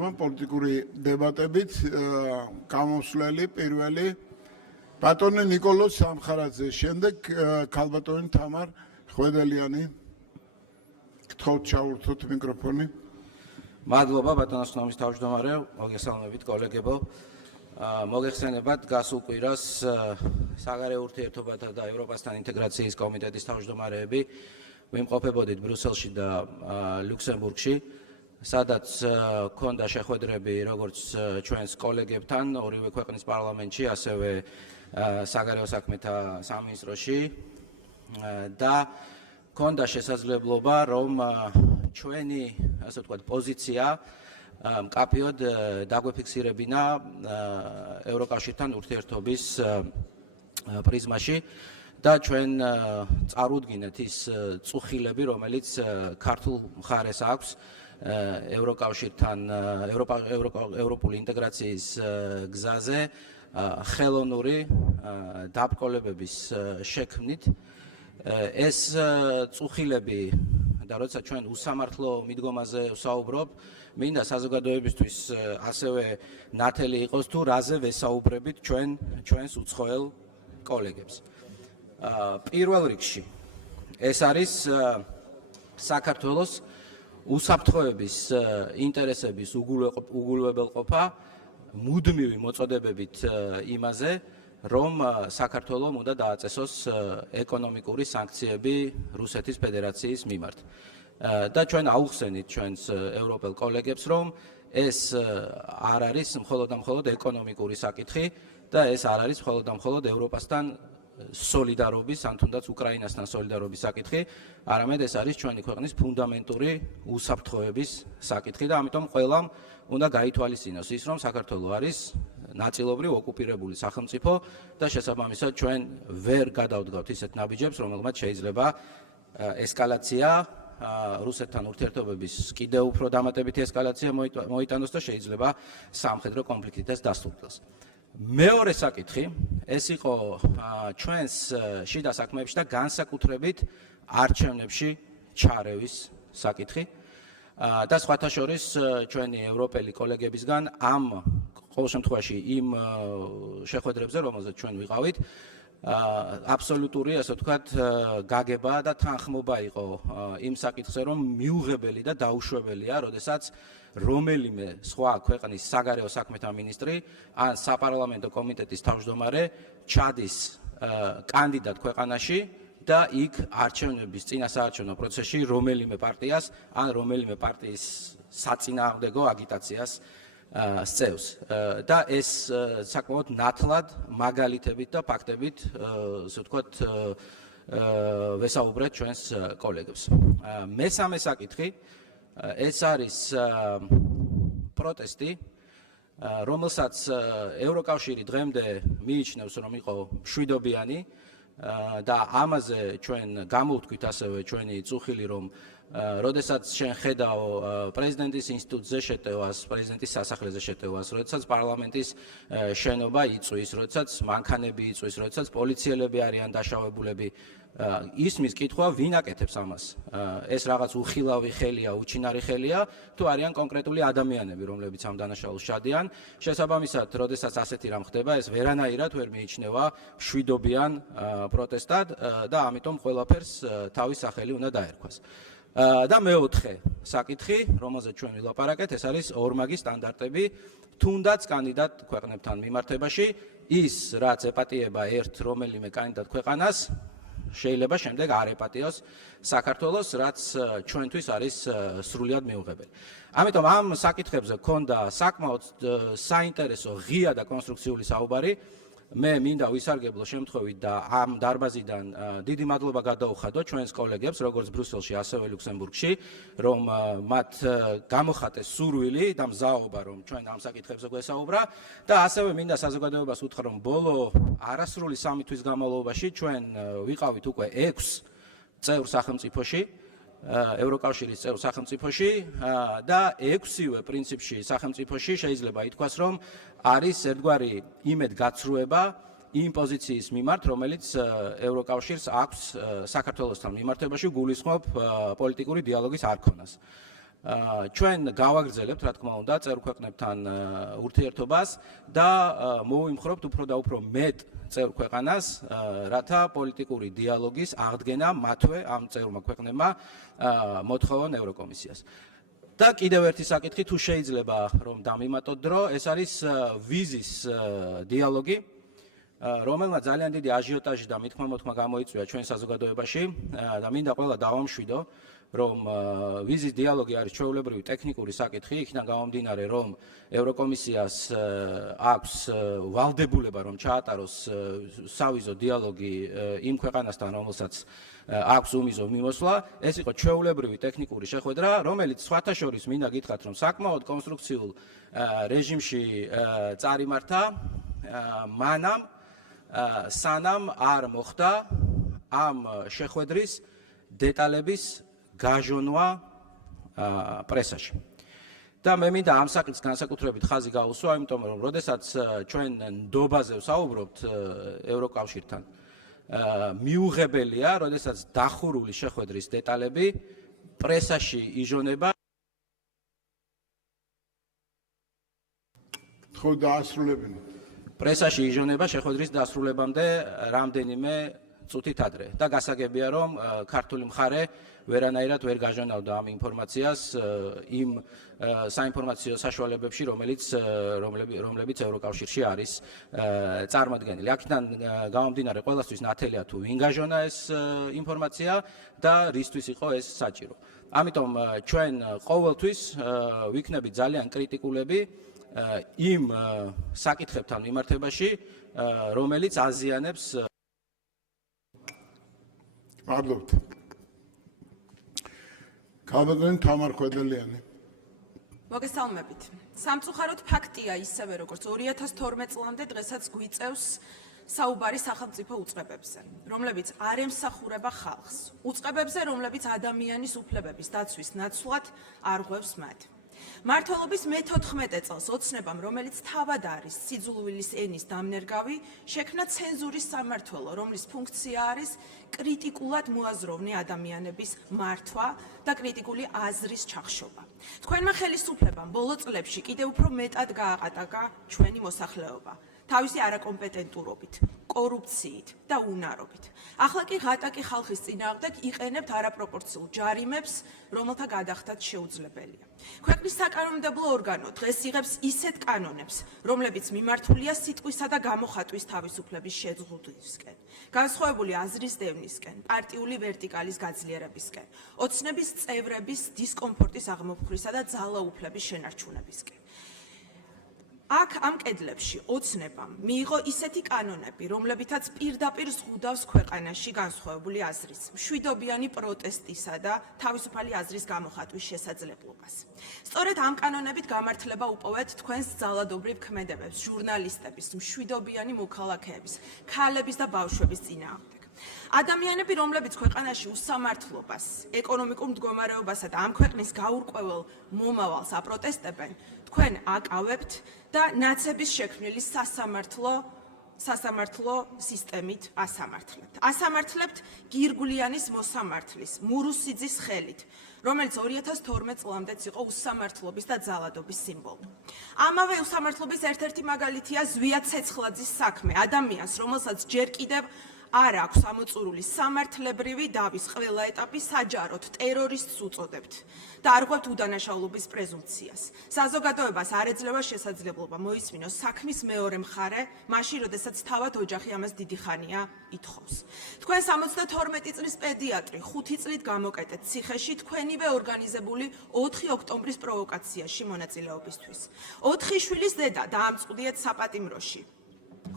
გაგრძელდება პოლიტიკური დებატებით, გამოსვლელი პირველი ბატონი ნიკოლოზ სამხარაძე, შემდეგ ქალბატონი თამარ ხვედელიანი. გთხოვთ ჩაურთოთ მიკროფონი. მადლობა ბატონოს ხმის თავმჯდომარე, მოგესალმებით კოლეგებო. მოგეხსენებათ გასულ კვირას საგარეო ურთიერთობათა და ევროპასთან ინტეგრაციის კომიტეტის თავმჯდომარეები ვიმყოფებოდით ბრიუსელში და ლუქსემბურგში, სადაც ჰქონდა შეხვედრები როგორც ჩვენს კოლეგებთან ორივე ქვეყნის პარლამენტში, ასევე საგარეო საქმეთა სამინისტროში და ჰქონდა შესაძლებლობა, რომ ჩვენი, ასე ვთქვათ, პოზიცია მკაფიოდ დაგვეფიქსირებინა ევროკავშირთან ურთიერთობის პრიზმაში და ჩვენ წარუდგინეთ ის წუხილები, რომელიც ქართულ მხარეს აქვს ევროკავშირთან ევროპული ინტეგრაციის გზაზე ხელოვნური დაბრკოლებების შექმნით. ეს წუხილები და როცა ჩვენ უსამართლო მიდგომაზე ვსაუბრობ, მინდა საზოგადოებისთვის ასევე ნათელი იყოს თუ რაზე ვესაუბრებით ჩვენს უცხოელ კოლეგებს. პირველ რიგში ეს არის საქართველოს უსაფრთხოების ინტერესების უგულებელყოფა მუდმივი მოწოდებებით იმაზე, რომ საქართველოს უნდა დააწესოს ეკონომიკური სანქციები რუსეთის ფედერაციის მიმართ. და ჩვენ აუხსენით ჩვენს ევროპელ კოლეგებს, რომ ეს არ არის მხოლოდ ეკონომიკური საკითხი და ეს არ არის მხოლოდ ევროპასთან სოლიდარობის, ან თუნდაც უკრაინასთან სოლიდარობის საკითხი, არამედ ეს არის ჩვენი ქვეყნის ფუნდამენტური უსაფრთხოების საკითხი და ამიტომ ყველამ უნდა გაითვალისწინოს ის, რომ საქართველოს არის ნაწილობრივ ოკუპირებული სახელმწიფო და შესაბამისად ჩვენ ვერ გადავდგავთ ისეთ ნაბიჯებს, რომელმაც შეიძლება ესკალაცია რუსეთთან ურთიერთობების კიდევ უფრო დამატებითი ესკალაცია მოიტანოს და შეიძლება სამხედრო კონფლიქტითაც დასრულდეს. მეორე საკითხი ეს იყო ჩვენს შიდა საქმეებში და განსაკუთრებით არჩევნებში ჩარევის საკითხი და სხვათა შორის ჩვენი ევროპელი კოლეგებისგან ამ ყოველ შემთხვევაში იმ შეხვედრებზე, რომელზეც ჩვენ ვიყავით, აბსოლუტური, ასე ვთქვათ, გაგება და თანხმობა იყო იმ საკითხზე, რომ მიუღებელი და დაუშვებელია, როდესაც რომელიმე სხვა ქვეყნის საგარეო საქმეთა მინისტრი ან საპარლამენტო კომიტეტის თავმჯდომარე ჩადის კანდიდატ ქვეყანაში და იქ არჩევნების წინასაარჩევნო პროცესში რომელიმე პარტიას ან რომელიმე პარტიის საწინააღმდეგო აგიტაციას სწევს და ეს საკმაოდ ნათლად მაგალითებით და ფაქტებით, ასე ვთქვათ, ვესაუბრეთ ჩვენს კოლეგებს. მესამე საკითხი ეს არის პროტესტი, რომელსაც ევროკავშირი დღემდე მიიჩნევს, რომ იყო მშვიდობიანი და ამაზე ჩვენ გამოვთქვით ასევე ჩვენი წუხილი, რომ როდესაც შენ ხედავ პრეზიდენტის ინსტიტუტზე შეტევას, პრეზიდენტის სასახლეზე შეტევას, როდესაც პარლამენტის შენობა იწვის, როდესაც მანქანები იწვის, როდესაც პოლიციელები არიან დაშავებულები, ისმის კითხვა ვინ აკეთებს ამას? ეს რაღაც უხილავი ხელია, უჩინარი ხელია, თუ არიან კონკრეტული ადამიანები, რომლებიც ამ დანაშაულს ჩადიან. შესაბამისად, როდესაც ასეთი რამ ხდება, ეს ვერანაირად ვერ მიიჩნევა მშვიდობიან პროტესტად და ამიტომ ყველაფერს თავის სახელი უნდა დაერქვას. და მეოთხე საკითხი, რომელზეც ჩვენ ვილაპარაკეთ, ეს არის ორმაგი სტანდარტები, თუნდაც კანდიდატ ქვეყნებთან მიმართებაში, ის რაც ეპატიება ერთ რომელიმე კანდიდატ ქვეყანას, შეიძლება შემდეგ არ ეპატიოს საქართველოს, რაც ჩვენთვის არის სრულიად მიუღებელი. ამიტომ ამ საკითხებზე გქონდა საკმაოდ საინტერესო, ღია და კონსტრუქციული საუბარი. მე მინდა ვისარგებლო შემთხვევით და ამ დარბაზიდან დიდი მადლობა გადაუხადო ჩვენს კოლეგებს, როგორც ბრიუსელში, ასევე ლუქსემბურგში, რომ მათ გამოხატეს სურვილი და მზაობა, რომ ჩვენ ამ საკითხებზე გვესაუბრა და ასევე მინდა საზოგადოებას უთხრა, რომ ბოლო არასრული 3 თვის განმავლობაში ჩვენ ვიყავით უკვე 6 წევრ სახელმწიფოში, ევროკავშირის წევრ სახელმწიფოში და 6-ვე პრინციპში სახელმწიფოში შეიძლება ითქვას, რომ არის ერთგვარი იმედგაცრუება იმ პოზიციის მიმართ, რომელიც ევროკავშირს აქვს საქართველოსთან მიმართებაში, გულისხმობ პოლიტიკური დიალოგის არქონას. ჩვენ გავაგრძელებთ, რა თქმა უნდა, წევრ ქვეყნებთან ურთიერთობას და მოვიმხრობთ უფრო და უფრო მეტ წევრ ქვეყანას, რათა პოლიტიკური დიალოგის აღდგენა მათვე ამ წევრმა ქვეყნებმა მოთხოვონ ევროკომისიას. და კიდევ ერთი საკითხი, თუ შეიძლება რომ დამიმატოთ დრო, ეს არის ვიზის დიალოგი, რომელმაც ძალიან დიდი აჟიოტაჟი და მithმა-მოთქმა გამოიწვია ჩვენ საზოგადოებაში და მინდა ყველა დავამშვიდო, რომ ვიზის დიალოგი არის ჩვეულებრივი ტექნიკური საკითხი, იქიდან გამომდინარე, რომ ევროკომისიას აქვს ვალდებულება, რომ ჩაატაროს სავიზო დიალოგი იმ ქვეყანასთან, რომელსაც აქვს უმიზო მიმოსვლა, ეს იყო ჩვეულებრივი ტექნიკური შეხვედრა, რომელიც სხვათა შორის მინდა გითხრათ, რომ საკმაოდ კონსტრუქციულ რეჟიმში წარიმართა, მანამ სანამ არ მოხდა ამ შეხვედრის დეტალების გაჟონვა პრესაში. და მე მინდა ამ საკითხს განსაკუთრებით ხაზი გაუსვა, იმიტომ რომ როდესაც ჩვენ ნდობაზე ვსაუბრობთ ევროკავშირთან, მიუღებელია, როდესაც დახურული შეხვედრის დეტალები პრესაში იჟონება. ხო დაასრულებენ. პრესაში იჟონება შეხვედრის დასრულებამდე რამდენიმე წუთით ადრე და გასაგებია, რომ ქართული მხარე ვერანაირად ვერ გაჟონავდა ამ ინფორმაციას იმ საინფორმაციო საშუალებებში, რომლებიც ევროკავშირში არის წარმოდგენილი. აქედან გამომდინარე, ყველასთვის ნათელია თუ ვინ გაჟონა ეს ინფორმაცია და რისთვის იყო ეს საჭირო. ამიტომ ჩვენ ყოველთვის ვიქნებით ძალიან კრიტიკულები იმ საკითხებთან მიმართებაში, რომელიც აზიანებს მადლობთ. ქალბატონი თამარ ხვედელიანი. მოგესალმებით. სამწუხაროდ ფაქტია ისევე, როგორც 2012 წლამდე დღესაც გვიწევს საუბარი სახელმწიფო უწყებებზე, რომლებიც არ ემსახურება ხალხს. უწყებებზე, რომლებიც ადამიანის უფლებების დაცვის ნაცვლად არ ღვევს მათ. მმართველობის მე-14 წელს ოცნებამ, რომელიც თავად არის სიძულვილის ენის დამნერგავი, შექმნა ცენზურის სამმართველო, რომლის ფუნქცია არის კრიტიკულად მოაზროვნე ადამიანების მართვა და კრიტიკული აზრის ჩახშობა. თქვენმა ხელისუფლებამ ბოლო წლებში კიდევ უფრო მეტად გააყატაკა ჩვენი მოსახლეობა, თავისი არაკომპეტენტურობით, კორუფციით და უნარობით. ახლა კი ღატაკი ხალხის წინააღმდეგ იყენებთ არაპროპორციულ ჯარიმებს, რომელთა გადახდაც შეუძლებელია. ქვეყნის საკანონმდებლო ორგანო დღეს იღებს ისეთ კანონებს, რომლებიც მიმართულია სიტყვისა და გამოხატვის თავისუფლების შეზღუდვისკენ, განსხვავებული აზრის დევნისკენ, პარტიული ვერტიკალის გაძლიერებისკენ, ოცნების წევრების დისკომფორტის აღმოფხვისა და ძალაუფლების შენარჩუნებისკენ. აქ ამ კედლებში ოცნებამ მიიღო ისეთი კანონები, რომლებითაც პირდაპირ ზღუდავს ქვეყანაში განსხვავებული აზრის, მშვიდობიანი პროტესტისა და თავისუფალი აზრის გამოხატვის შესაძლებლობას. სწორედ ამ კანონებით გამართლება უპოვეთ თქვენს ძალადობრივ ქმედებებს, ჟურნალისტების, მშვიდობიანი მოქალაქეების, ქალების და ბავშვების წინააღმდეგ. ადამიანები, რომლებიც ქვეყანაში უსამართლობას, ეკონომიკურ მდგომარეობასა და ამ ქვეყნის გაურკვეველ მომავალს აპროტესტებენ, თქვენ აკავებთ და ნაცების შექმნილი სასამართლო სისტემით ასამართლებთ. ასამართლებთ გირგვლიანის მოსამართლის, მურუსიძის ხელით, რომელიც 2012 წლამდეც იყო უსამართლობის და ძალადობის სიმბოლო. ამავე უსამართლობის ერთ-ერთი მაგალითია ზვია ცეცხლაძის საქმე, ადამიანს, რომელსაც ჯერ კიდევ არ აქვს ამოწურული სამართლებრივი დავის ყველა ეტაპი, საჯაროდ ტერორისტს უწოდებთ და არ ღვევთ უდანაშაულობის პრეზუმპციას. საზოგადოებას არ ეძლევა შესაძლებლობა მოისმინოს საქმის მეორე მხარე, მაშინ, როდესაც თავად ოჯახი ამას დიდი ხანია ითხოვს. თქვენ 72 წლის პედიატრი 5 წლით გამოკეტეთ ციხეში თქვენივე ორგანიზებული 4 ოქტომბრის პროვოკაციაში მონაწილეობისთვის. 4 შვილის დედა დაამწყვდიეთ საპატიმროში.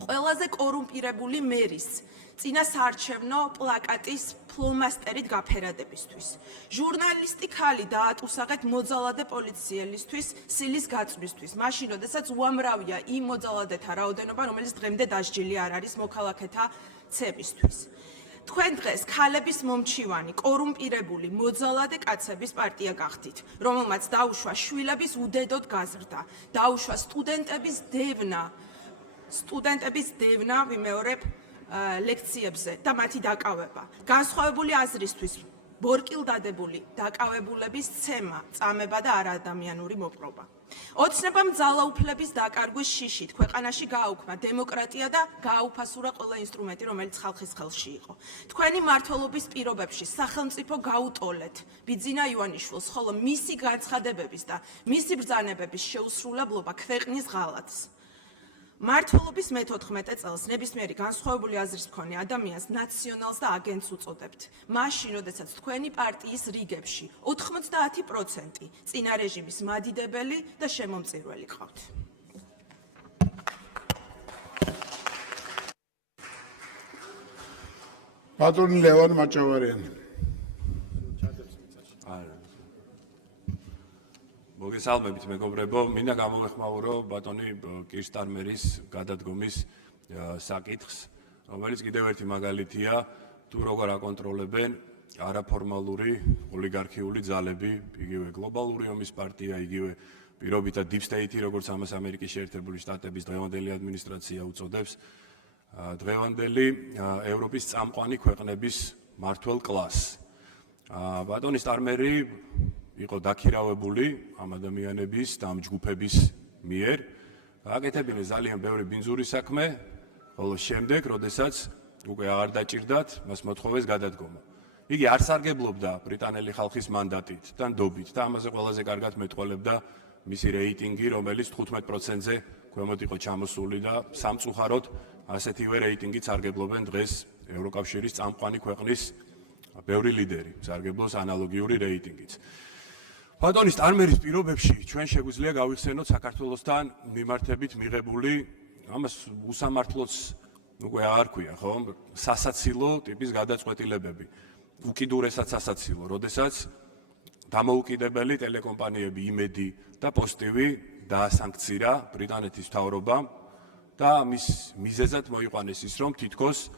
ყველაზე კორუმპირებული მერის წინა საარჩევნო პლაკატის ფლომასტერით გაფერადებისთვის. ჟურნალისტი ქალი დაატუსაღეთ მოძალადე პოლიციელისთვის სილის გაწვისთვის, მაშინ, როდესაც უამრავია იმ მოძალადეთა რაოდენობა, რომელიც დღემდე დასჯილი არ არის მოქალაქეთა ცებისთვის. თქვენ დღეს ქალების მომჩივანი, კორუმპირებული, მოძალადე კაცების პარტია გახდით, რომელმაც დაუშვა შვილების უდედოდ გაზრდა, დაუშვა სტუდენტების დევნა, ვიმეორებ ლექციებზე და მათი დაკავება. განსხვავებული აზრისთვის ბორკილდადებული დაკავებულების ცემა, წამება და არაადამიანური მოპყრობა. ოცნებამ ძალაუფლების დაკარგვის შიშით ქვეყანაში გააუქმა დემოკრატია და გააუფასურა ყველა ინსტრუმენტი, რომელიც ხალხის ხელში იყო. თქვენი მმართველობის პირობებში სახელმწიფო გაუტოლეთ ბიძინა ივანიშვილს, ხოლო მისი განცხადებების და მისი ბრძანებების შეუსრულებლობა ქვეყნის ღალატს. მმართველობის მე-14 წელს ნებისმიერი განსხვავებული აზრის მქონე ადამიანს ნაციონალს და აგენტს უწოდებთ. მაშინ, როდესაც თქვენი პარტიის რიგებში 90% წინა რეჟიმის მადიდებელი და შემომწირველი ყავთ. ბატონი ლევან მაჭავარიანი. მოგესალმებით მეგობრებო, მინდა გამოვეხმაურო ბატონი კირსტარმერის გადადგომის საკითხს, რომელიც კიდევ ერთი მაგალითია თუ როგორ აკონტროლებენ არაფორმალური ოლიგარქიული ძალები, იგივე გლობალური ომის პარტია, იგივე პირობითად deep state-ი, როგორც ამას ამერიკის შეერთებული შტატების დღევანდელი ადმინისტრაცია უწოდებს, დღევანდელი ევროპის წამყვანი ქვეყნების მმართველ კლასს. ბატონი სტარმერი იყო დაქირავებული ამ ადამიანების და ამ ჯგუფების მიერ. აკეთებინეს ძალიან ბევრი ბინძური საქმე, ხოლო შემდეგ, როდესაც უკვე აღარ დაჭირდათ, მას მოთხოვეს გადადგომა. იგი არ სარგებლობდა ბრიტანელი ხალხის მანდატით და ნდობით და ამაზე ყველაზე კარგად მეტყოლებდა მისი რეიტინგი, რომელიც 15%-ზე ქვემოთ იყო ჩამოსული და სამწუხაროდ ასეთივე რეიტინგით სარგებლობენ დღეს ევროკავშირის წამყვანი ქვეყნის ბევრი ლიდერი, სარგებლობს ანალოგიური რეიტინგით. ბატონი სტარმერის პირობებში ჩვენ შეგვიძლია გავიხსენოთ საქართველოსთან მიმართებით მიღებული, ამას უსამართლოც უკვე აღარ ქვია, ხო? სასაცილო ტიპის გადაწყვეტილებები. უკიდურესად სასაცილო, როდესაც დამოუკიდებელი ტელეკომპანიები იმედი და პოსტივი დაასანქცირა ბრიტანეთის მთავრობამ და მის მიზეზად მოიყვანეს ის, რომ თითქოს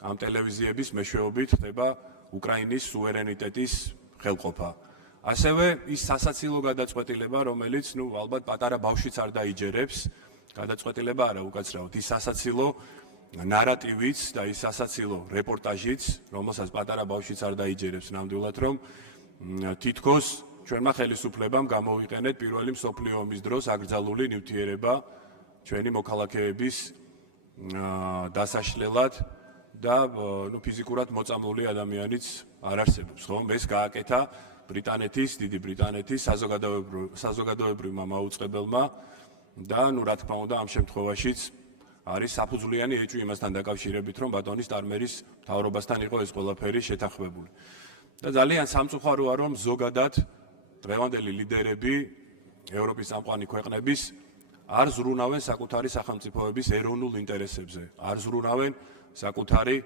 ამ ტელევიზიების მეშვეობით ხდება უკრაინის სუვერენიტეტის ხელყოფა. ასევე ის სასაცილო გადაწყვეტილება, რომელიც ალბათ პატარა ბავშვიც არ დაიჯერებს, გადაწყვეტილება არა უკაცრავად, ის სასაცილო ნარატივიც და ის სასაცილო რეპორტაჟიც, რომელსაც პატარა ბავშვიც არ დაიჯერებს, ნამდვილად რომ თითქოს ჩვენმა ხელისუფლებამ გამოვიყენეთ პირველი მსოფლიო ომის დროს აკრძალული ნივთიერება ჩვენი მოქალაქეების დასაშლელად და ფიზიკურად მოწამლული ადამიანიც არ არსებობს, ხო? ეს გააკეთა ბრიტანეთის, დიდი ბრიტანეთის საზოგადოებრივმა მაუწყებელმა და რა თქმა უნდა ამ შემთხვევაშიც არის საფუძვლიანი ეჭვი იმასთან დაკავშირებით, რომ ბატონი სტარმერის მთავრობასთან იყო ეს ყველაფერი შეთანხმებული. და ძალიან სამწუხაროა, რომ ზოგადად დღევანდელი ლიდერები ევროპის წამყვანი ქვეყნების არ ზრუნავენ საკუთარი სახელმწიფოების ეროვნულ ინტერესებზე, არ ზრუნავენ საკუთარი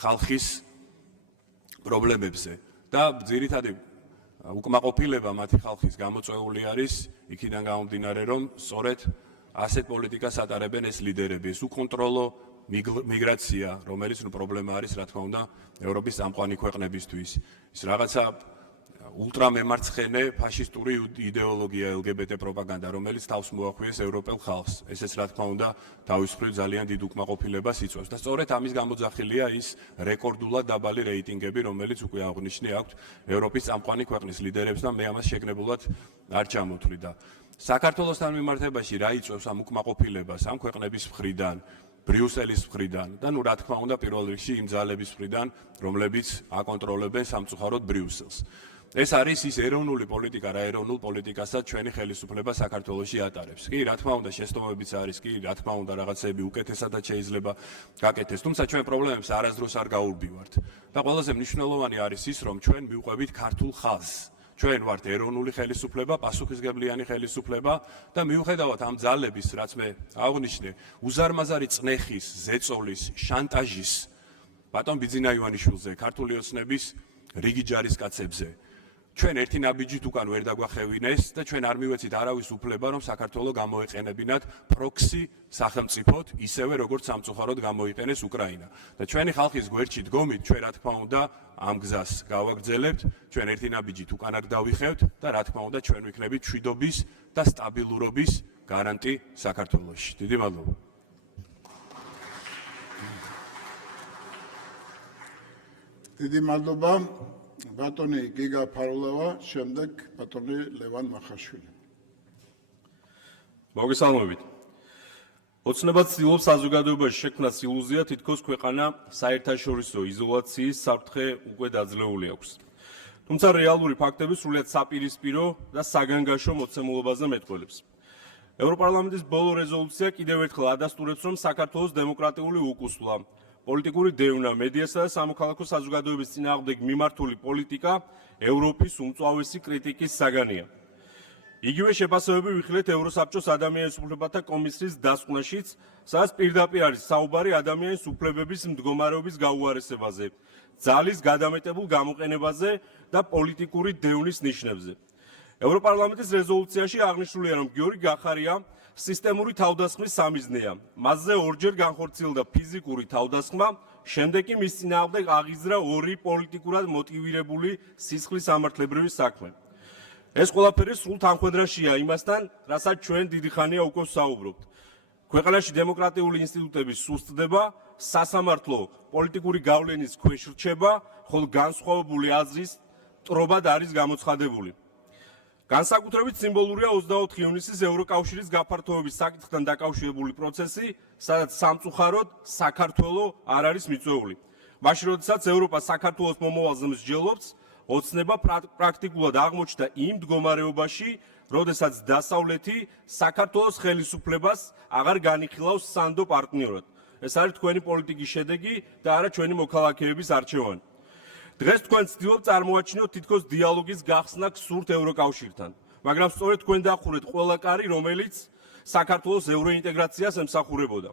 ხალხის პრობლემებზე და ძირითადი უკმაყოფილება მათი ხალხის გამოწვეული არის იქიდან გამომდინარე, რომ სწორედ ასეთ პოლიტიკას ატარებენ ეს ლიდერები, ეს უკონტროლო მიგრაცია, რომელიც პრობლემა არის, რა თქმა უნდა, ევროპის წამყვანი ქვეყნებისთვის. ის რაღაცა ულტრამემარცხენე ფაშისტური იდეოლოგია, LGBT პროპაგანდა, რომელიც თავს მოახვიეს ევროპელ ხალხს. ესეც რა თქმა უნდა, თავის მხრივ ძალიან დიდ უკმაყოფილებას იწვევს და სწორედ ამის გამოძახილია ის რეკორდულად დაბალი რეიტინგები, რომელიც უკვე აღნიშნე აქვთ ევროპის წამყვანი ქვეყნის ლიდერებს და მე ამას შეგნებულად არ ჩამოთვლი და საქართველოსთან მიმართებაში რა იწვევს ამ უკმაყოფილებას ამ ქვეყნების მხრიდან, ბრიუსელის მხრიდან და რა თქმა უნდა, პირველ რიგში იმ ძალების მხრიდან, რომლებიც აკონტროლებენ სამწუხაროდ ბრიუსელს. ეს არის ის ეროვნული პოლიტიკა, რა ეროვნულ პოლიტიკასაც ჩვენი ხელისუფლება საქართველოში ატარებს. კი, რა თქმა უნდა, შეცდომებიც არის, კი, რა თქმა უნდა, რაღაცები უკეთესადაც შეიძლება გაკეთდეს, თუმცა ჩვენ პრობლემებს არასდროს არ გაურბივართ. და ყველაზე მნიშვნელოვანი არის ის, რომ ჩვენ მივყვებით ქართულ ხაზს. ჩვენ ვართ ეროვნული ხელისუფლება, პასუხისმგებლიანი ხელისუფლება და მიუხედავად ამ ძალების, რაც მე აღნიშნე, უზარმაზარი წნეხის, ზეწოლის, შანტაჟის ბატონ ბიძინა ივანიშვილზე, ქართული ოცნების რიგი ჯარისკაცებზე ჩვენ ერთი ნაბიჯით უკან ვერ დაგვახევინეს და ჩვენ არ მივეცით არავის უფლება, რომ საქართველო გამოეყენებინათ პროქსი სახელმწიფოდ, ისევე როგორც სამწუხაროდ გამოიყენეს უკრაინა. და ჩვენი ხალხის გვერდში დგომით, ჩვენ რა თქმა უნდა ამ გზას გავაგრძელებთ, ჩვენ ერთი ნაბიჯით უკან არ დავიხევთ და რა თქმა უნდა ჩვენ ვიქნებით მშვიდობის და სტაბილურობის გარანტი საქართველოში. დიდი მადლობა. დიდი მადლობა. ბატონი გიგა ფარულავა, შემდეგ ბატონი ლევან მახაშვილი. მოგესალმებით. ოცნებად ცდილობს საზოგადოებაში შექმნას ილუზია, თითქოს ქვეყანა საერთაშორისო იზოლაციის საფრთხე უკვე დაძლეული აქვს. თუმცა რეალური ფაქტები სრულიად საპირისპირო და საგანგაშო მოცემულობაზე მეტყველებს. ევროპარლამენტის ბოლო რეზოლუცია კიდევ ერთხელ ადასტურებს, რომ საქართველოს დემოკრატიული უკუსვლა, პოლიტიკური დევნა, მედიასა და სამოქალაქო საზოგადოების წინააღმდეგ მიმართული პოლიტიკა ევროპის უმწვავესი კრიტიკის საგანია. იგივე შეფასებები ვიხილეთ ევროსაბჭოს ადამიანის უფლებათა კომისიის დასკვნაშიც, სადაც პირდაპირ არის საუბარი ადამიანის უფლებების მდგომარეობის გაუარესებაზე, ძალის გადამეტებულ გამოყენებაზე და პოლიტიკური დევნის ნიშნებზე. ევროპარლამენტის რეზოლუციაში აღნიშნულია, რომ გიორგი გახარია სისტემური თავდასხმის სამიზნეა. მასზე ორჯერ განხორციელდა ფიზიკური თავდასხმა, შემდეგ კი მის წინააღმდეგ აღიზრდა ორი პოლიტიკურად მოტივირებული სისხლის სამართლებრივი საქმე. ეს ყველაფერი სრულ თანხვედრაშია იმასთან, რასაც ჩვენ დიდი ხანია უკვე ვსაუბრობთ. ქვეყანაში დემოკრატიული ინსტიტუტების სუსტდება, სასამართლო პოლიტიკური გავლენის ქვეშ რჩება, ხოლო განსხვავებული აზრის ტრობად არის გამოცხადებული. განსაკუთრებით სიმბოლურია 24 ივნისის ევროკავშირის გაფართოების საკითხთან დაკავშირებული პროცესი, სადაც სამწუხაროდ საქართველო არ არის მიწვეული. მაშინ, როდესაც ევროპა საქართველოს მომავალზე მსჯელობს, ოცნება პრაქტიკულად აღმოჩნდა იმ მდგომარეობაში, როდესაც დასავლეთი საქართველოს ხელისუფლებას აღარ განიხილავს სანდო პარტნიორად. ეს არის თქვენი პოლიტიკის შედეგი და არა ჩვენი მოქალაქეების არჩევანი. დღეს თქვენ ცდილობთ წარმოაჩინოთ თითქოს დიალოგის გახსნა გსურთ ევროკავშირთან, მაგრამ სწორედ თქვენ დახურეთ ყველა კარი, რომელიც საქართველოს ევროინტეგრაციას ემსახურებოდა.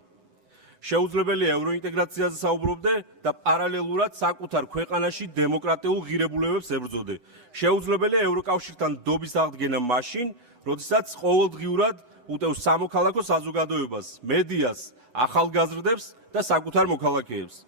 შეუძლებელია ევროინტეგრაციაზე საუბრობდე და პარალელურად საკუთარ ქვეყანაში დემოკრატიულ ღირებულებებს ებრძოდე. შეუძლებელია ევროკავშირთან დობის აღდგენა მაშინ, როდესაც ყოველდღიურად უტევს სამოქალაქო საზოგადოებას, მედიას, ახალგაზრდებს და საკუთარ მოქალაქეებს.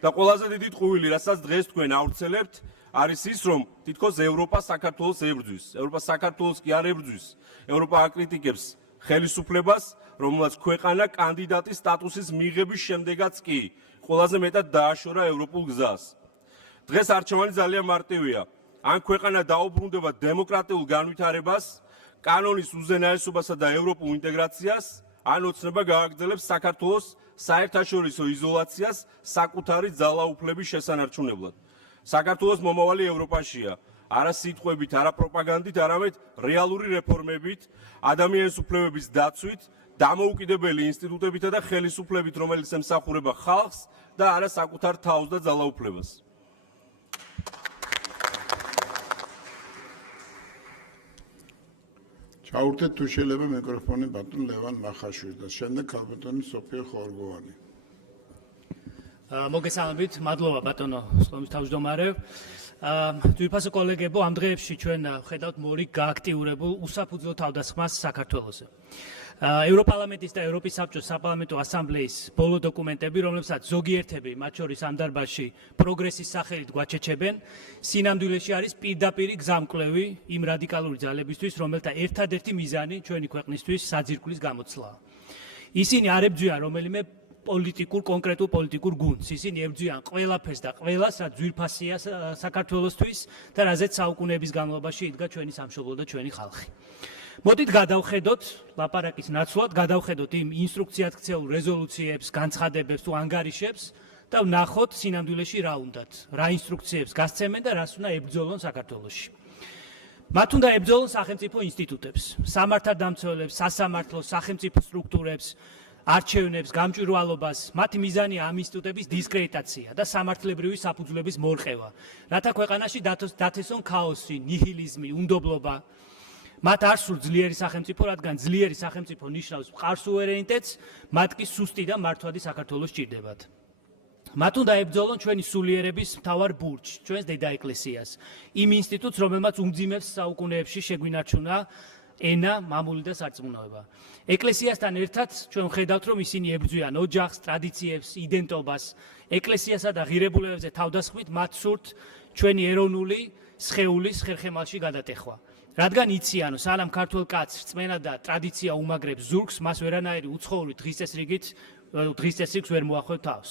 და ყველაზე დიდი ტყუილი, რასაც დღეს თქვენ ავრცელებთ, არის ის, რომ თითქოს ევროპა საქართველოს ებრძვის. ევროპა საქართველოს კი არ ებრძვის. ევროპა აკრიტიკებს ხელისუფლებას, რომელსაც ქვეყანა კანდიდატის სტატუსის მიღების შემდეგაც კი ყველაზე მეტად დააშორა ევროპულ გზას. დღეს არჩევანი ძალიან მარტივია. ან ქვეყანა დაუბრუნდება დემოკრატიულ განვითარებას, კანონის უზენაესობასა და ევროპულ ინტეგრაციას, ან ოცნება გააგრძელებს საქართველოს საერთაშორისო იზოლაციას საკუთარი ძალაუფლების შესანარჩუნებლად. საქართველოს მომავალი ევროპაშია. არა სიტყვებით, არა პროპაგანდით, არამედ რეალური რეფორმებით, ადამიანის უფლებების დაცვით, დამოუკიდებელი ინსტიტუტებითა და ხელისუფლებით, რომელიც ემსახურება ხალხს და არა საკუთარ თავს და ძალაუფლებას. ჩაურთეთ თუ შეიძლება მიკროფონი ბატონ ლევან მახაშვილს და შემდეგ ქალბატონი სოფია ხორგოვანი. მოგესალმებით, მადლობა ბატონო სხდომის თავმჯდომარე. ძვირფასო კოლეგებო, ამ დღეებში ჩვენ ხედავთ მორიგ გააქტიურებულ უსაფუძვლო თავდასხმას საქართველოზე. ევროპარლამენტის და ევროპის საბჭოს საპარლამენტო ასამბლეის ბოლო დოკუმენტები, რომლებსაც ზოგიერთები, მათ შორის ამ დარბაზში პროგრესის სახელით გვაჩეჩებენ, სინამდვილეში არის პირდაპირი გზამკვლევი იმ რადიკალური ძალებისთვის, რომელთა ერთადერთი მიზანი ჩვენი ქვეყნისთვის საძირკვლის გამოცვლაა. ისინი არ ებრძვიან რომელიმე კონკრეტულ პოლიტიკურ გუნდს, ისინი ებრძვიან ყველაფერს და ყველას, რაც ძვირფასია საქართველოსთვის და რაზეც საუკუნეების განმავლობაში იდგა ჩვენი სამშობლო და ჩვენი ხალხი. მოდით გადავხედოთ ლაპარაკის ნაცვლად, გადავხედოთ იმ ინსტრუქციად ქცეულ რეზოლუციებს, განცხადებებს თუ ანგარიშებს და ვნახოთ სინამდვილეში რა უნდათ, რა ინსტრუქციებს გასცემენ და რას უნდა ებრძოლონ საქართველოში. მათ უნდა ებრძოლონ სახელმწიფო ინსტიტუტებს, სამართალდამცველებს, სასამართლოს, სახელმწიფო სტრუქტურებს, არჩევნებს, გამჭვირვალობას. მათი მიზანია ამ ინსტიტუტების დისკრედიტაცია და სამართლებრივი საფუძვლების მორყევა, რათა ქვეყანაში დათესონ ქაოსი, ნიჰილიზმი, უნდობლობა. მათ არ სურთ ძლიერი სახელმწიფო, რადგან ძლიერი სახელმწიფო ნიშნავს მყარ სუვერენიტეტს, მათ კი სუსტი და მართვადი საქართველო სჭირდებათ. მათ უნდა ებრძოლონ ჩვენი სულიერების მთავარ ბურჯს, ჩვენს დედაეკლესიას, იმ ინსტიტუტს, რომელმაც უმძიმეს საუკუნეებში შეგვინარჩუნა ენა, მამული და სარწმუნოება. ეკლესიასთან ერთად ჩვენ ვხედავთ, რომ ისინი ებრძვიან ოჯახს, ტრადიციებს, იდენტობას, ეკლესიასა და ღირებულებებზე თავდასხმით მათ სურთ ჩვენი ეროვნული სხეულის ხერხემალში გადატეხვა. რადგან იციან, რომ სანამ ქართულ კაცს რწმენა და ტრადიცია უმაგრებს ზურგს, მას ვერანაირი უცხოური დღის წესრიგს ვერ მოახვევ თავს.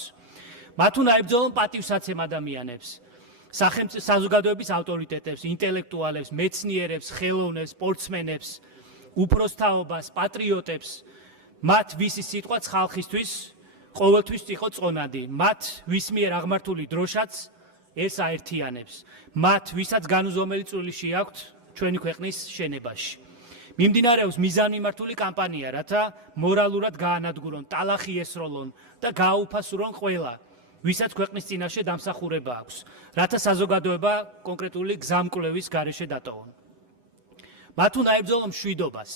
მათ უნდა ებრძოლონ პატივსაცემ ადამიანებს. საზოგადოების ავტორიტეტებს, ინტელექტუალებს, მეცნიერებს, ხელოვნებს, სპორტსმენებს, უფროსთაობას, პატრიოტებს, მათ ვისი სიტყვაც ხალხისთვის ყოველთვის იყო წონადი, მათ ვის მიერ აღმართული დროშაც ეს აერთიანებს, მათ ვისაც განუზომელი წვლილი შეაქვთ ჩვენი ქვეყნის შენებაში. მიმდინარეობს მიზანმიმართული კამპანია, რათა მორალურად გაანადგურონ, ტალახი ესროლონ და გააუფასურონ ყველა, ვისაც ქვეყნის წინაშე დამსახურება აქვს, რათა საზოგადოება კონკრეტული გზამკვლევის გარეშე დატოვონ. მათ უნდა ებრძოლონ მშვიდობას,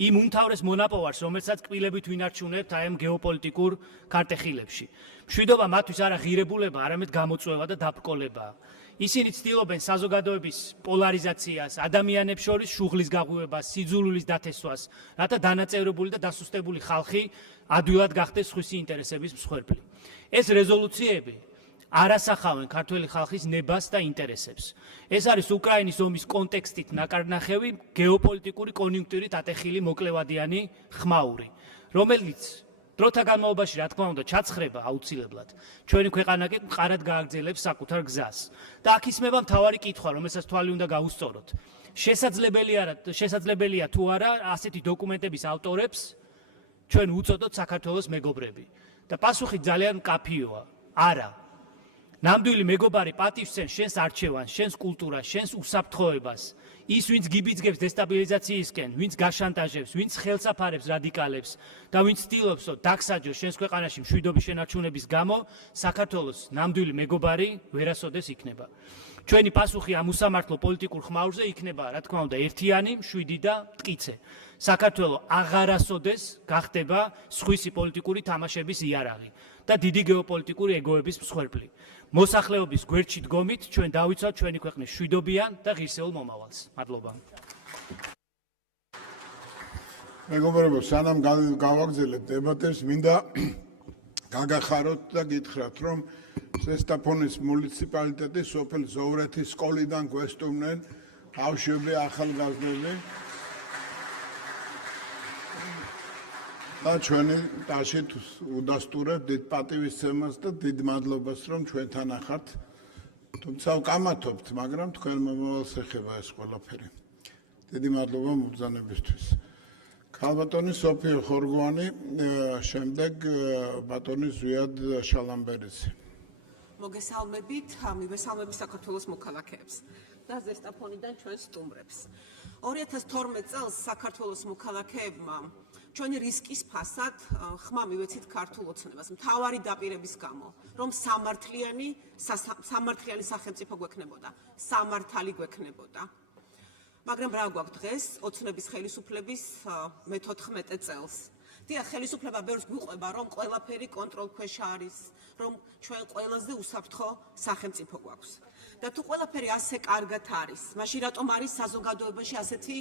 იმ უმთავრეს მონაპოვარს, რომელსაც კბილებით ვინარჩუნებთ აი ამ გეოპოლიტიკურ ქარტეხილებში. მშვიდობა მათთვის არა ღირებულება, არამედ გამოწვევა და დაბრკოლებაა. ისინი ცდილობენ საზოგადოების პოლარიზაციას, ადამიანებს შორის შუღლის გაღვივებას, სიძულვილის დათესვას, რათა დანაწევრებული და დასუსტებული ხალხი ადვილად გახდეს სხვისი ინტერესების მსხვერპლი. ეს რეზოლუციები არ ასახავენ ქართველი ხალხის ნებას და ინტერესებს. ეს არის უკრაინის ომის კონტექსტით ნაკარნახევი გეოპოლიტიკური კონიუნქტურით ატეხილი მოკლევადიანი ხმაური, რომელიც დროთა განმავლობაში, რა თქმა უნდა, ჩაცხრება აუცილებლად. ჩვენი ქვეყანა კი მყარად გააგრძელებს საკუთარ გზას. და აქ ისმება მთავარი კითხვა, რომელსაც თვალი უნდა გაუსწოროთ. შესაძლებელია თუ არა ასეთი დოკუმენტების ავტორებს ჩვენ უწოდოთ საქართველოს მეგობრები. და პასუხი ძალიან მკაფიოა. არა. ნამდვილი მეგობარი პატივსცემს შენს არჩევანს, შენს კულტურას, შენს უსაფრთხოებას. ის, ვინც გიბიძგებს დესტაბილიზაციისკენ, ვინც გაშანტაჟებს, ვინც ხელს აფარებს რადიკალებს და ვინც ცდილობს დაგსაჯოს შენს ქვეყანაში მშვიდობის შენარჩუნების გამო, საქართველოს ნამდვილი მეგობარი ვერასოდეს იქნება. ჩვენი პასუხი ამ უსამართლო პოლიტიკურ ხმაურზე იქნება, რა თქმა უნდა, ერთიანი, მშვიდი და მტკიცე. საქართველოს აღარასოდეს გახდება სხვისი პოლიტიკური თამაშების იარაღი და დიდი გეოპოლიტიკური ეგოების მსხვერპლი. მოსახლეობის გვერდში დგომით ჩვენ დავიცავთ ჩვენი ქვეყნის მშვიდობიან და ღირსეულ მომავალს. მადლობა. მეგობრებო, სანამ გავაგრძელებთ დებატებს, მინდა გაგახაროთ და გითხრათ, რომ ზესტაფონის მუნიციპალიტეტის სოფელ ზოვრეთის სკოლიდან გვესტუმნენ ბავშვები, ახალგაზრდები და ჩვენი ტაშით უდასტურებთ დიდ პატივისცემას და დიდ მადლობას, რომ ჩვენთან ახართ. თუმცა ვკამათობთ, მაგრამ თქვენ მომავალს ეხება ეს ყველაფერი. დიდი მადლობა მობრძანებისთვის. ქალბატონი სოფიო ხორგვანი, შემდეგ ბატონი ზვიად შალამბერიძე. მოგესალმებით, მივესალმებით საქართველოს მოქალაქეებს და ზესტაფონიდან ჩვენ სტუმრებს. 2012 წელს საქართველოს მოქალაქეებმა ჩვენი რისკის ფასად ხმა მივეცით ქართულ ოცნებას, მთავარი დაპირების გამო, რომ სამართლიანი სახელმწიფო გვექნებოდა, სამართალი გვექნებოდა. მაგრამ რა გვაქვს დღეს ოცნების ხელისუფლების მე-14 წელს. დიახ, ხელისუფლება ბევრს გვიყვება, რომ ყველაფერი კონტროლქვეშ არის, რომ ჩვენ ყველაზე უსაფრთხო სახელმწიფო გვაქვს. და თუ ყველაფერი ასე კარგად არის, მაშინ რატომ არის საზოგადოებაში ასეთი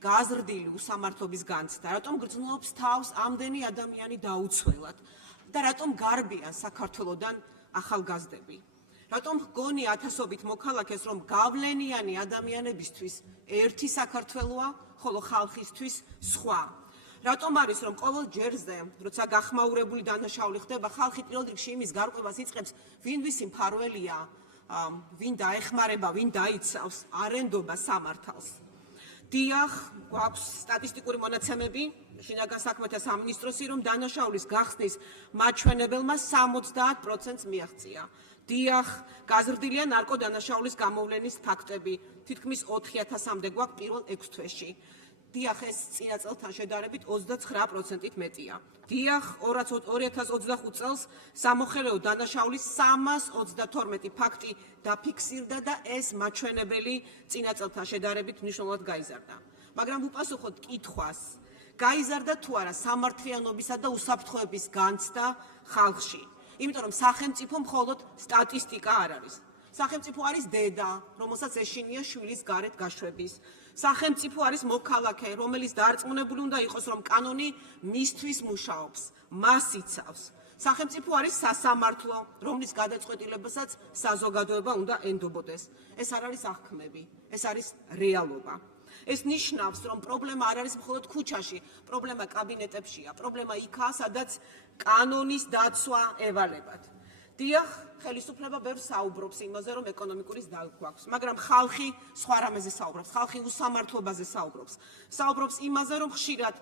გაზრდილი უსამართლობის განცდა, რატომ გრძნობს თავს ამდენი ადამიანი დაუცველად და რატომ გარბიან საქართველოსდან ახალგაზრდები. რატომ გონი ათასობით მოქალაქეს, რომ გავლენიანი ადამიანებისთვის ერთი საქართველოა, ხოლო ხალხისთვის სხვა. რატომ არის, რომ ყოველ ჯერზე, როცა გახმაურებული დანაშაული ხდება, ხალხი პირველ რიგში იმის გარკვევას იწყებს, ვინ ვისი მფარველია, ვინ დაეხმარება, ვინ დაიცავს, არენდობა სამართალს. დიახ, გვაქვს სტატისტიკური მონაცემები შინაგან საქმეთა სამინისტროსი, რომ დანაშაულის გახსნის მაჩვენებელმა 70%-ს მიაღწია. დიახ, გაზრდილია ნარკოდანაშაულის გამოვლენის ფაქტები, თითქმის 4000-მდე გვაქვს პირველ 6 თვეში. დიახ, ეს წინა წელთან შედარებით 29%-ით მეტია. დიახ, 2025 წელს სამოხელეო დანაშაულის 332 ფაქტი დაფიქსირდა და ეს მაჩვენებელი წინა წელთან შედარებით მნიშვნელოვნად გაიზარდა. მაგრამ უპასუხოთ კითხვას, გაიზარდა თუ არა სამართლიანობისა და უსაფრთხოების განცდა ხალხში. იმიტომ რომ სახელმწიფო მხოლოდ სტატისტიკა არ არის. სახელმწიფო არის დედა, რომელსაც ეშინია შვილის გარეთ გაშვების. სახელმწიფო არის მოქალაქე, რომელიც დარწმუნებული უნდა იყოს, რომ კანონი მისთვის მუშაობს, მას იცავს. სახელმწიფო არის სასამართლო, რომლის გადაწყვეტილებასაც საზოგადოება უნდა ენდობოდეს. ეს არ არის აღქმები, ეს არის რეალობა. ეს ნიშნავს, რომ პრობლემა არ არის მხოლოდ ქუჩაში, პრობლემა კაბინეტებშია, პრობლემა იქაა, სადაც კანონის დაცვა ევალებათ. დიახ, ხელისუფლება ბევრ საუბრობს იმაზე, რომ ეკონომიკური დალგვა გვაქვს, მაგრამ ხალხი სხვა რამეზე საუბრობს, ხალხი უსამართლობაზე საუბრობს. საუბრობს იმაზე, რომ ხშირად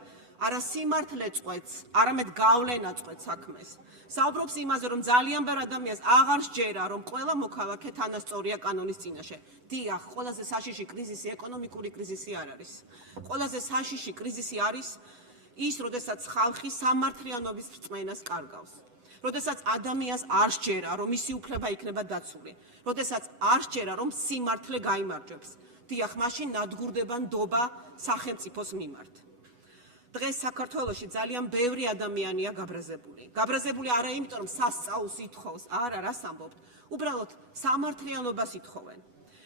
არა სიმართლე წყვეტს, არამედ გავლენა წყვეტს საქმეს. საუბრობს იმაზე, რომ ძალიან ბევრ ადამიანს აღარ სჯერა, რომ ყველა მოქალაქე თანასწორია კანონის წინაშე. დიახ, ყველაზე საშიში კრიზისი ეკონომიკური კრიზისი არ არის. ყველაზე საშიში კრიზისი არის ის, როდესაც ხალხი სამართლიანობის რწმენას კარგავს. როდესაც ადამიანს არ სჯერა, რომ მისი უფლება იქნება დაცული. როდესაც არ სჯერა, რომ სიმართლე გაიმარჯვებს. დიახ, მაშინ ნადგურდება ნდობა სახელმწიფოს მიმართ. დღეს საქართველოში ძალიან ბევრი ადამიანია გაბრაზებული. გაბრაზებული არა იმიტომ, რომ სასწაულს ითხოვს, არა, რას ამბობთ. უბრალოდ სამართლიანობას ითხოვენ.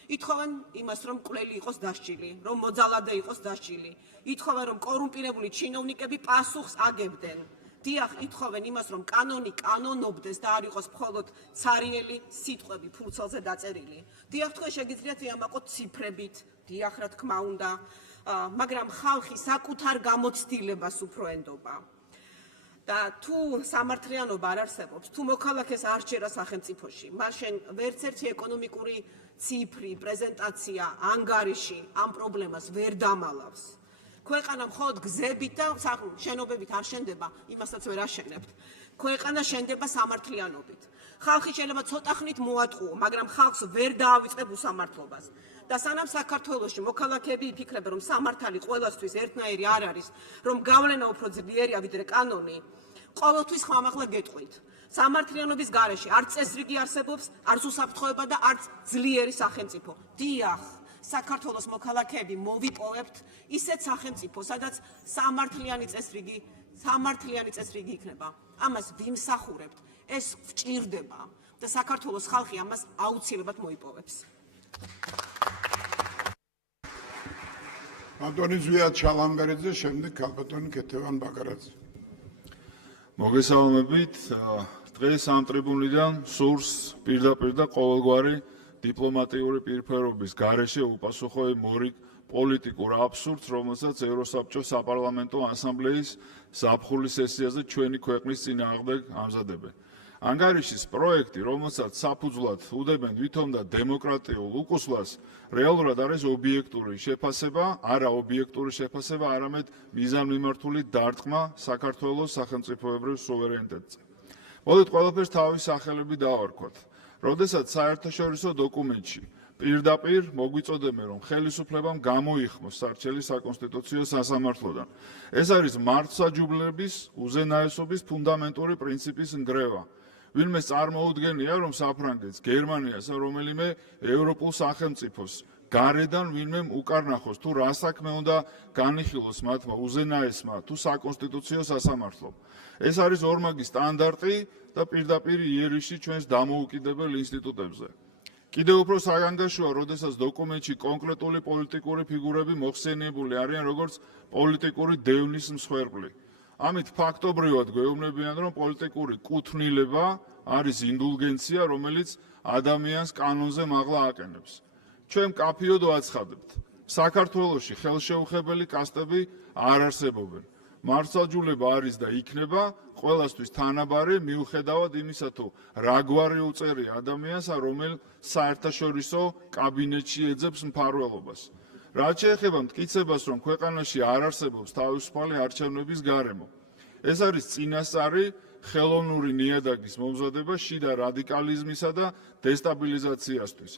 ითხოვენ იმას, რომ მკვლელი იყოს დასჯილი, რომ მოძალადე იყოს დასჯილი. ითხოვენ, რომ კორუმპირებული ჩინოვნიკები პასუხს აგებდნენ. დიახ, ითხოვენ იმას, რომ კანონი კანონობდეს და არ იყოს მხოლოდ ცარიელი სიტყვები ფურცელზე დაწერილი. დიახ, თქვენ შეგიძლიათ იამაყოთ ციფრებით, დიახ, რა თქმა უნდა, მაგრამ ხალხი საკუთარ გამოცდილებას უფრო ენდობა. და თუ სამართლიანობა არ არსებობს, თუ მოქალაქეს არ სჯერა სახელმწიფოში, მაშინ ვერც ერთი ეკონომიკური ციფრი, პრეზენტაცია, ანგარიში ამ პრობლემას ვერ დამალავს. ქვეყანა მხოლოდ გზებით და შენობებით არ შენდება, იმასაც ვერ აშენებთ. ქვეყანა შენდება სამართლიანობით. ხალხი შეიძლება ცოტა ხნით მოატყუო, მაგრამ ხალხს ვერ დაავიწყებ უსამართლობას. და სანამ საქართველოში მოქალაქეები იფიქრებენ, რომ სამართალი ყველასთვის ერთნაირი არ არის, რომ გავლენა უფრო ძლიერია ვიდრე კანონი, ყოველთვის ხმამაღლა გეტყვით. სამართლიანობის გარეშე არც წესრიგი არსებობს, არც უსაფრთხოება და არც ძლიერი სახელმწიფო. დიახ, საქართველოს მოქალაქეები მოვიპოვებთ ისეთ სახელმწიფო, სადაც სამართლიანი წესრიგი იქნება. ამას ვიმსახურებთ, ეს ვჭირდება და საქართველოს ხალხი ამას აუცილებლად მოიპოვებს. ბატონი ზვიად ჩალამბერიძე, შემდეგ ქალბატონი ქეთევან ბაგარაძე. მოგესალმებით, დღეს ამ ტრიბუნიდან სურს პირდაპირ და ყოველგვარი დიპლომატიური პირფერობის გარეშე უპასუხო მორიგ პოლიტიკურ აბსურდს, რომელსაც ევროსაბჭოს საპარლამენტო ასამბლეის ზაფხულის სესიაზე ჩვენი ქვეყნის წინააღმდეგ ამზადებენ. ანგარიშის პროექტი, რომელსაც საფუძვლად უდებენ ვითომ და დემოკრატიულ უკუსლას, რეალურად არის ობიექტური შეფასება, არა ობიექტური შეფასება, არამედ მიზანმიმართული დარტყმა საქართველოს სახელმწიფოებრივ სუვერენიტეტზე. მოდით ყველაფერს თავის სახელები დავარქვათ. როდესაც საერთაშორისო დოკუმენტში პირდაპირ მოგვიწოდებენ, რომ ხელისუფლებამ გამოიხმოს სარჩელი საკონსტიტუციო სასამართლოდან. ეს არის მართლმსაჯულების უზენაესობის ფუნდამენტური პრინციპის ნგრევა. ვინმე წარმოუდგენია, რომ საფრანგეთს, გერმანიას ან რომელიმე ევროპულ სახელმწიფოს გარედან ვინმე უკარნახოს, თუ რა საქმე უნდა განიხილოს მათმა უზენაესმა თუ საკონსტიტუციო სასამართლომ. ეს არის ორმაგი სტანდარტი და პირდაპირ იერიში ჩვენს დამოუკიდებელ ინსტიტუტებზე. კიდევ უფრო საგანგაშოა, როდესაც დოკუმენტში კონკრეტული პოლიტიკური ფიგურები მოხსენიებული არიან როგორც პოლიტიკური დევნის მსხვერპლი. ამით ფაქტობრივად გვეუბნებიან, რომ პოლიტიკური კუთვნილება არის ინდულგენცია, რომელიც ადამიანს კანონზე მაღლა აყენებს. ჩვენ მკაფიოდ ვაცხადებთ, საქართველოში ხელშეუხებელი კასტები არ არსებობენ. მართლმსაჯულება არის და იქნება ყველასთვის თანაბარი, მიუხედავად იმისა, თუ რა გვარი უწერია ადამიანს, რომელ საერთაშორისო კაბინეტში ეძებს მფარველობას. რაც შეეხება მტკიცებას, რომ ქვეყანაში არ არსებობს თავისუფალი არჩევნების გარემო. ეს არის წინასწარი ხელოვნური ნიადაგის მომზადება შიდა რადიკალიზმისა და დესტაბილიზაციასთვის.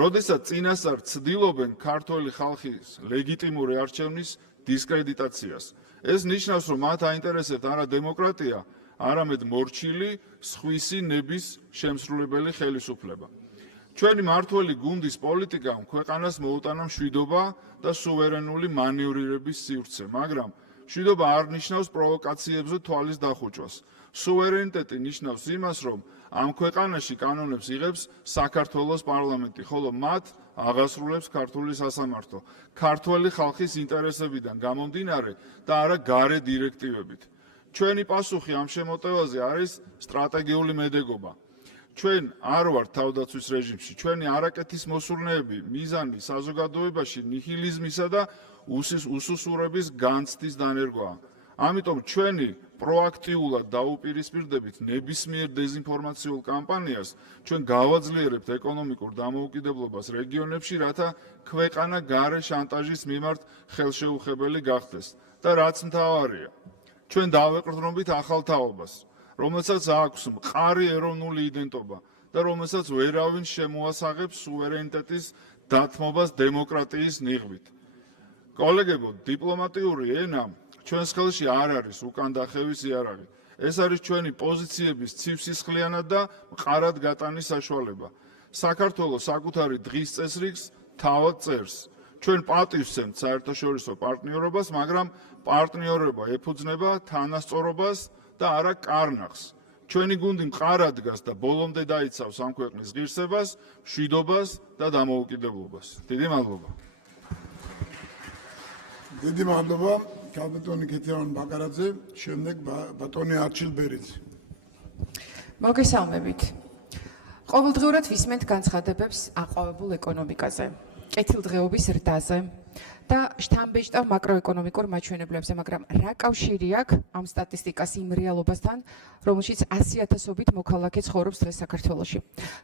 როდესაც წინასწარ ცდილობენ ქართველი ხალხის ლეგიტიმური არჩევნის დისკრედიტაციას. ეს ნიშნავს, რომ მათ აინტერესებთ არა დემოკრატია, არამედ მორჩილი, სხვისი ნების შემსრულებელი ხელისუფლება. ჩვენი მართველი გუნდის პოლიტიკამ ქვეყანას მოუტანა მშვიდობა და სუვერენული მანევრირების სივრცე, მაგრამ მშვიდობა არ ნიშნავს პროვოკაციებზე თვალის დახუჭვას. სუვერენიტეტი ნიშნავს იმას, რომ ამ ქვეყანაში კანონებს იღებს საქართველოს პარლამენტი, ხოლო მათ აღასრულებს ქართული სასამართლო, ქართველი ხალხის ინტერესებიდან გამომდინარე და არა გარე დირექტივებით. ჩვენი პასუხი ამ შემოტევაზე არის სტრატეგიული მედეგობა. ჩვენ არ ვართ თავდაცვის რეჟიმში, ჩვენი არაკეთის მოსურნეები მიზანი საზოგადოებაში ნიჰილიზმისა და უსუსურების განცდის დანერგვაა. ამიტომ ჩვენი პროაქტიულად დაუპირისპირდებით ნებისმიერ დეზინფორმაციულ კამპანიას, ჩვენ გავაძლიერებთ ეკონომიკურ დამოუკიდებლობას რეგიონებში, რათა ქვეყანა გარე შანტაჟის მიმართ ხელშეუხებელი გახდეს. და რაც მთავარია, ჩვენ დავეყრდნობით ახალ თაობას, რომელსაც აქვს მყარი ეროვნული იდენტობა და რომელსაც ვერავინ შემოასაღებს სუვერენიტეტის დათმობას დემოკრატიის ნიღბით. კოლეგებო, დიპლომატიური ენა ჩვენს ხელში არ არის უკან დახევის იარაღი. ეს არის ჩვენი პოზიციების ცივსისხლიანად და მყარად გატანის საშუალება. საქართველოს საკუთარი დღის წესრიგს თავად წერს. ჩვენ პატივსცემთ საერთაშორისო პარტნიორობას, მაგრამ პარტნიორობა ეფუძნება თანასწორობას და არა კარნახს. ჩვენი გუნდი მყარად დგას და ბოლომდე დაიცავს ამ ქვეყნის ღირსებას, მშვიდობას და დამოუკიდებლობას. დიდი მადლობა. დიდი მადლობა კალბატონი ქეთევან ბაკარაძე, შემდეგ ბატონი არჩილ ბერიძე. მოგესალმებით. ყოველდღიურად ვისმენთ განცხადებებს აყვავებულ ეკონომიკაზე, კეთილდღეობის ზრდაზე და შთამბეჭდავ მაკროეკონომიკურ მაჩვენებლებზე, მაგრამ რა კავშირი აქვს ამ სტატისტიკას იმ რეალობასთან, რომელშიც 100,000-ობით მოქალაქე ცხოვრობს დღეს საქართველოში?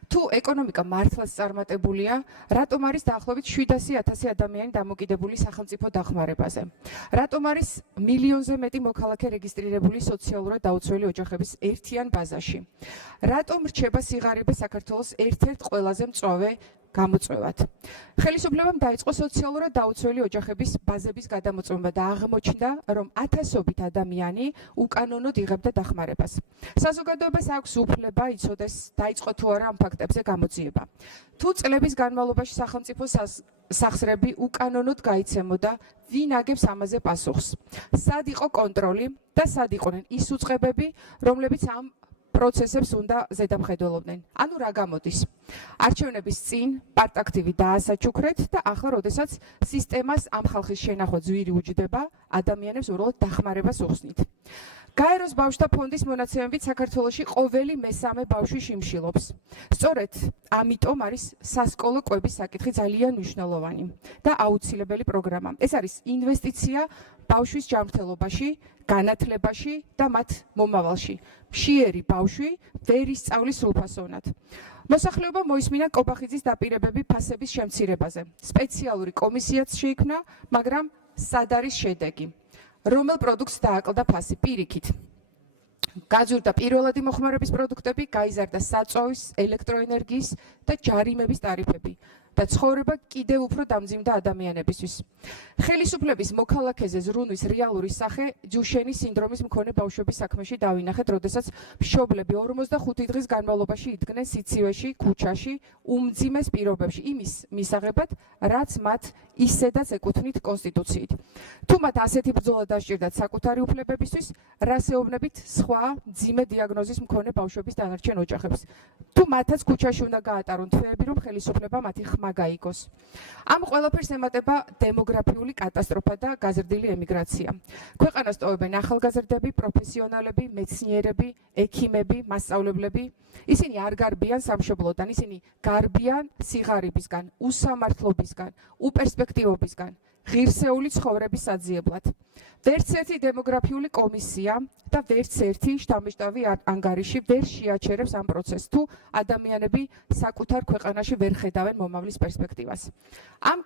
თუ ეკონომიკა მართლაც წარმატებულია, რატომ არის დაახლოებით 700,000 ადამიანი დამოკიდებული სახელმწიფო დახმარებაზე? რატომ არის მილიონზე მეტი მოქალაქე რეგისტრირებული სოციალურად დაუცველი ოჯახების ერთიან ბაზაში? რატომ რჩება სიღარიბე საქართველოს ერთ-ერთ ყველაზე მწვავე გამოწვევად? ხელისუფლებამ დაიწყო სოციალურად დაუცველი ოჯახების ბაზების გადამოწმება და აღმოჩნდა, რომ 1000-ობით ადამიანი უკანონოდ იღებდა დახმარებას. საზოგადოებას აქვს უფლება იცოდეს, დაიწყო თუ არა ამ ფაქტებზე გამოძიება. თუ წლების განმავლობაში სახელმწიფო სახსრები უკანონოდ გაიცემოდა, ვინ აგებს ამაზე პასუხს? სად იყო კონტროლი და სად იყვნენ ის უწყებები, რომლებიც ამ პროცესებს უნდა ზედამხედველობდნენ? ანუ რა გამოდის? არჩევნების წინ პარტაქტივი დაასაჩუქრეთ და ახლა, როდესაც სისტემას ამ ხალხის შენახვა ძვირი უჯდება, ადამიანებს უბრალოდ დახმარებას უხსნით. გაეროს ბავშვთა ფონდის მონაცემებით საქართველოში ყოველი მესამე ბავშვი შიმშილობს. სწორედ ამიტომ არის სასკოლო კვების საკითხი ძალიან მნიშვნელოვანი და აუცილებელი პროგრამა. ეს არის ინვესტიცია ბავშვის ჯანმრთელობაში, განათლებაში და მათ მომავალში. მშიერი ბავშვი ვერ ისწავლის სრულფასოვნად. მოსახლეობა მოისმინა კობახიძის დაპირებები ფასების შემცირებაზე. სპეციალური კომისიაც შეიქმნა, მაგრამ სად არის შედეგი? რომელ პროდუქტს დააკლდა ფასი? პირიქით. გაძვირდა პირველადი მოხმარების პროდუქტები, გაიზარდა საწვავის, ელექტროენერგიის და ჯარიმების ტარიფები და ცხოვრება კიდევ უფრო დამძიმდა ადამიანებისთვის. ხელისუფლების მოქალაქეზე ზრუნვის რეალური სახე ჯუშენის სინდრომის მქონე ბავშვების საქმეში დავინახეთ, როდესაც მშობლები 45 დღის განმავლობაში იდგნენ სიცივეში, ქუჩაში, უმძიმეს პირობებში, იმის მისაღებად, რაც მათ ისედაც ეკუთვნით კონსტიტუციით. თუ მათ ასეთი ბრძოლა დასჭირდათ საკუთარი უფლებებისთვის, რას ეუბნებით სხვა მძიმე დიაგნოზის მქონე ბავშვების დანარჩენ ოჯახებს? თუ მათაც ქუჩაში უნდა გაატარონ თვეები, რომ ხელისუფლება მათი ხმა გაიგოს. ამ ყველაფერს ემატება დემოგრაფიული კატასტროფა და გაზრდილი ემიგრაცია. ქვეყანას ტოვებენ ახალგაზრდები, პროფესიონალები, მეცნიერები, ექიმები, მასწავლებლები. ისინი არ გარბიან სამშობლოდან, ისინი გარბიან სიღარიბისგან, უსამართლობისგან, უპერსპექტივობისგან, ღირსეული ცხოვრების საძიებლად. ვერც ერთი დემოგრაფიული კომისია და ვერც ერთი შთამბეჭდავი ანგარიში ვერ შეაჩერებს ამ პროცესს, თუ ადამიანები საკუთარ ქვეყანაში ვერ ხედავენ მომავლის პერსპექტივას. ამ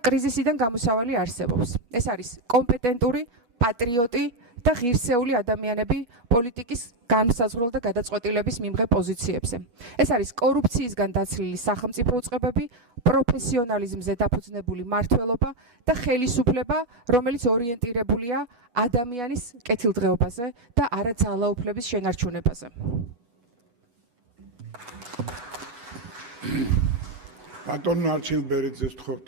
კრიზისიდან გამოსავალი არსებობს. ეს არის კომპეტენტური, პატრიოტი და ღირსეული ადამიანები პოლიტიკის განსაზღვრულ და გადაწყვეტილების მიმღებ პოზიციებზე. ეს არის კორუფციისგან დაცლილი სახელმწიფო უწყებები, პროფესიონალიზმზე დაფუძნებული მმართველობა და ხელისუფლება, რომელიც ორიენტირებულია ადამიანის კეთილდღეობაზე და არა ძალაუფლების შენარჩუნებაზე. ბატონი არჩილ ბერიძეს ვთხოვთ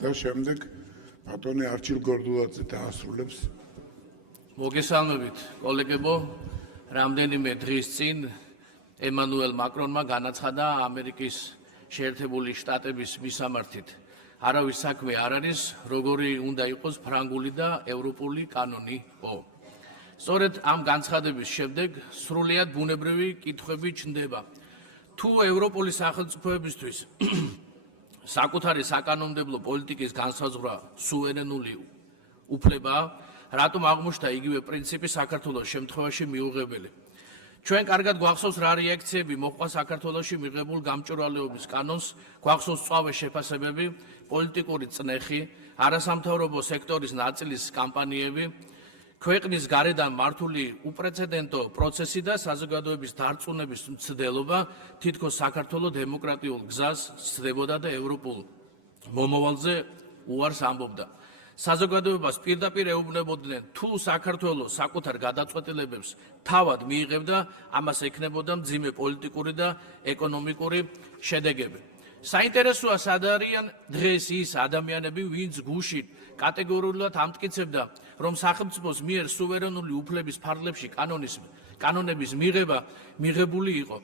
და შემდეგ ბატონი არჩილ გორდულაძე დაასრულებს. მოგესალმებით, კოლეგებო. რამდენიმე დღის წინ ემანუელ მაკრონმა განაცხადა ამერიკის შეერთებული შტატების მისამართით არავის საქმე არ არის, როგორი უნდა იყოს ფრანგული და ევროპული კანონიო. სწორედ ამ განცხადების შემდეგ სრულიად ბუნებრივი კითხვები ჩნდება. თუ ევროპული სახელმწიფოებისთვის საკუთარი საკანონმდებლო პოლიტიკის განსაზღვრა სუვერენული უფლება, რატომ აღმოჩნდა იგივე პრინციპი საქართველოს შემთხვევაში მიუღებელი. ჩვენ კარგად გვახსოვს რა რეაქციები მოჰყვა საქართველოში მიღებულ გამჭვირვალეობის კანონს, გვახსოვს სწავე შეფასებები, პოლიტიკური წნეხი, არასამთავრობო სექტორის ნაწილის კამპანიები, ქვეყნის გარედან მართული უპრეცედენტო პროცესი და საზოგადოების დარწმუნების მცდელობა, თითქოს საქართველოს დემოკრატიულ გზას სცდებოდა და ევროპულ მომავალზე უარს ამბობდა. საზოგადოებას პირდაპირ ეუბნებოდნენ, თუ საქართველოს საკუთარ გადაწყვეტილებებს თავად მიიღებდა, ამას ექნებოდა მძიმე პოლიტიკური და ეკონომიკური შედეგები. საინტერესოა, სად არიან დღეს ის ადამიანები, ვინც გუშინ კატეგორიულად ამტკიცებდა, რომ სახელმწიფოს მიერ სუვერენული უფლების ფარგლებში კანონების მიღება მიღებული იყო.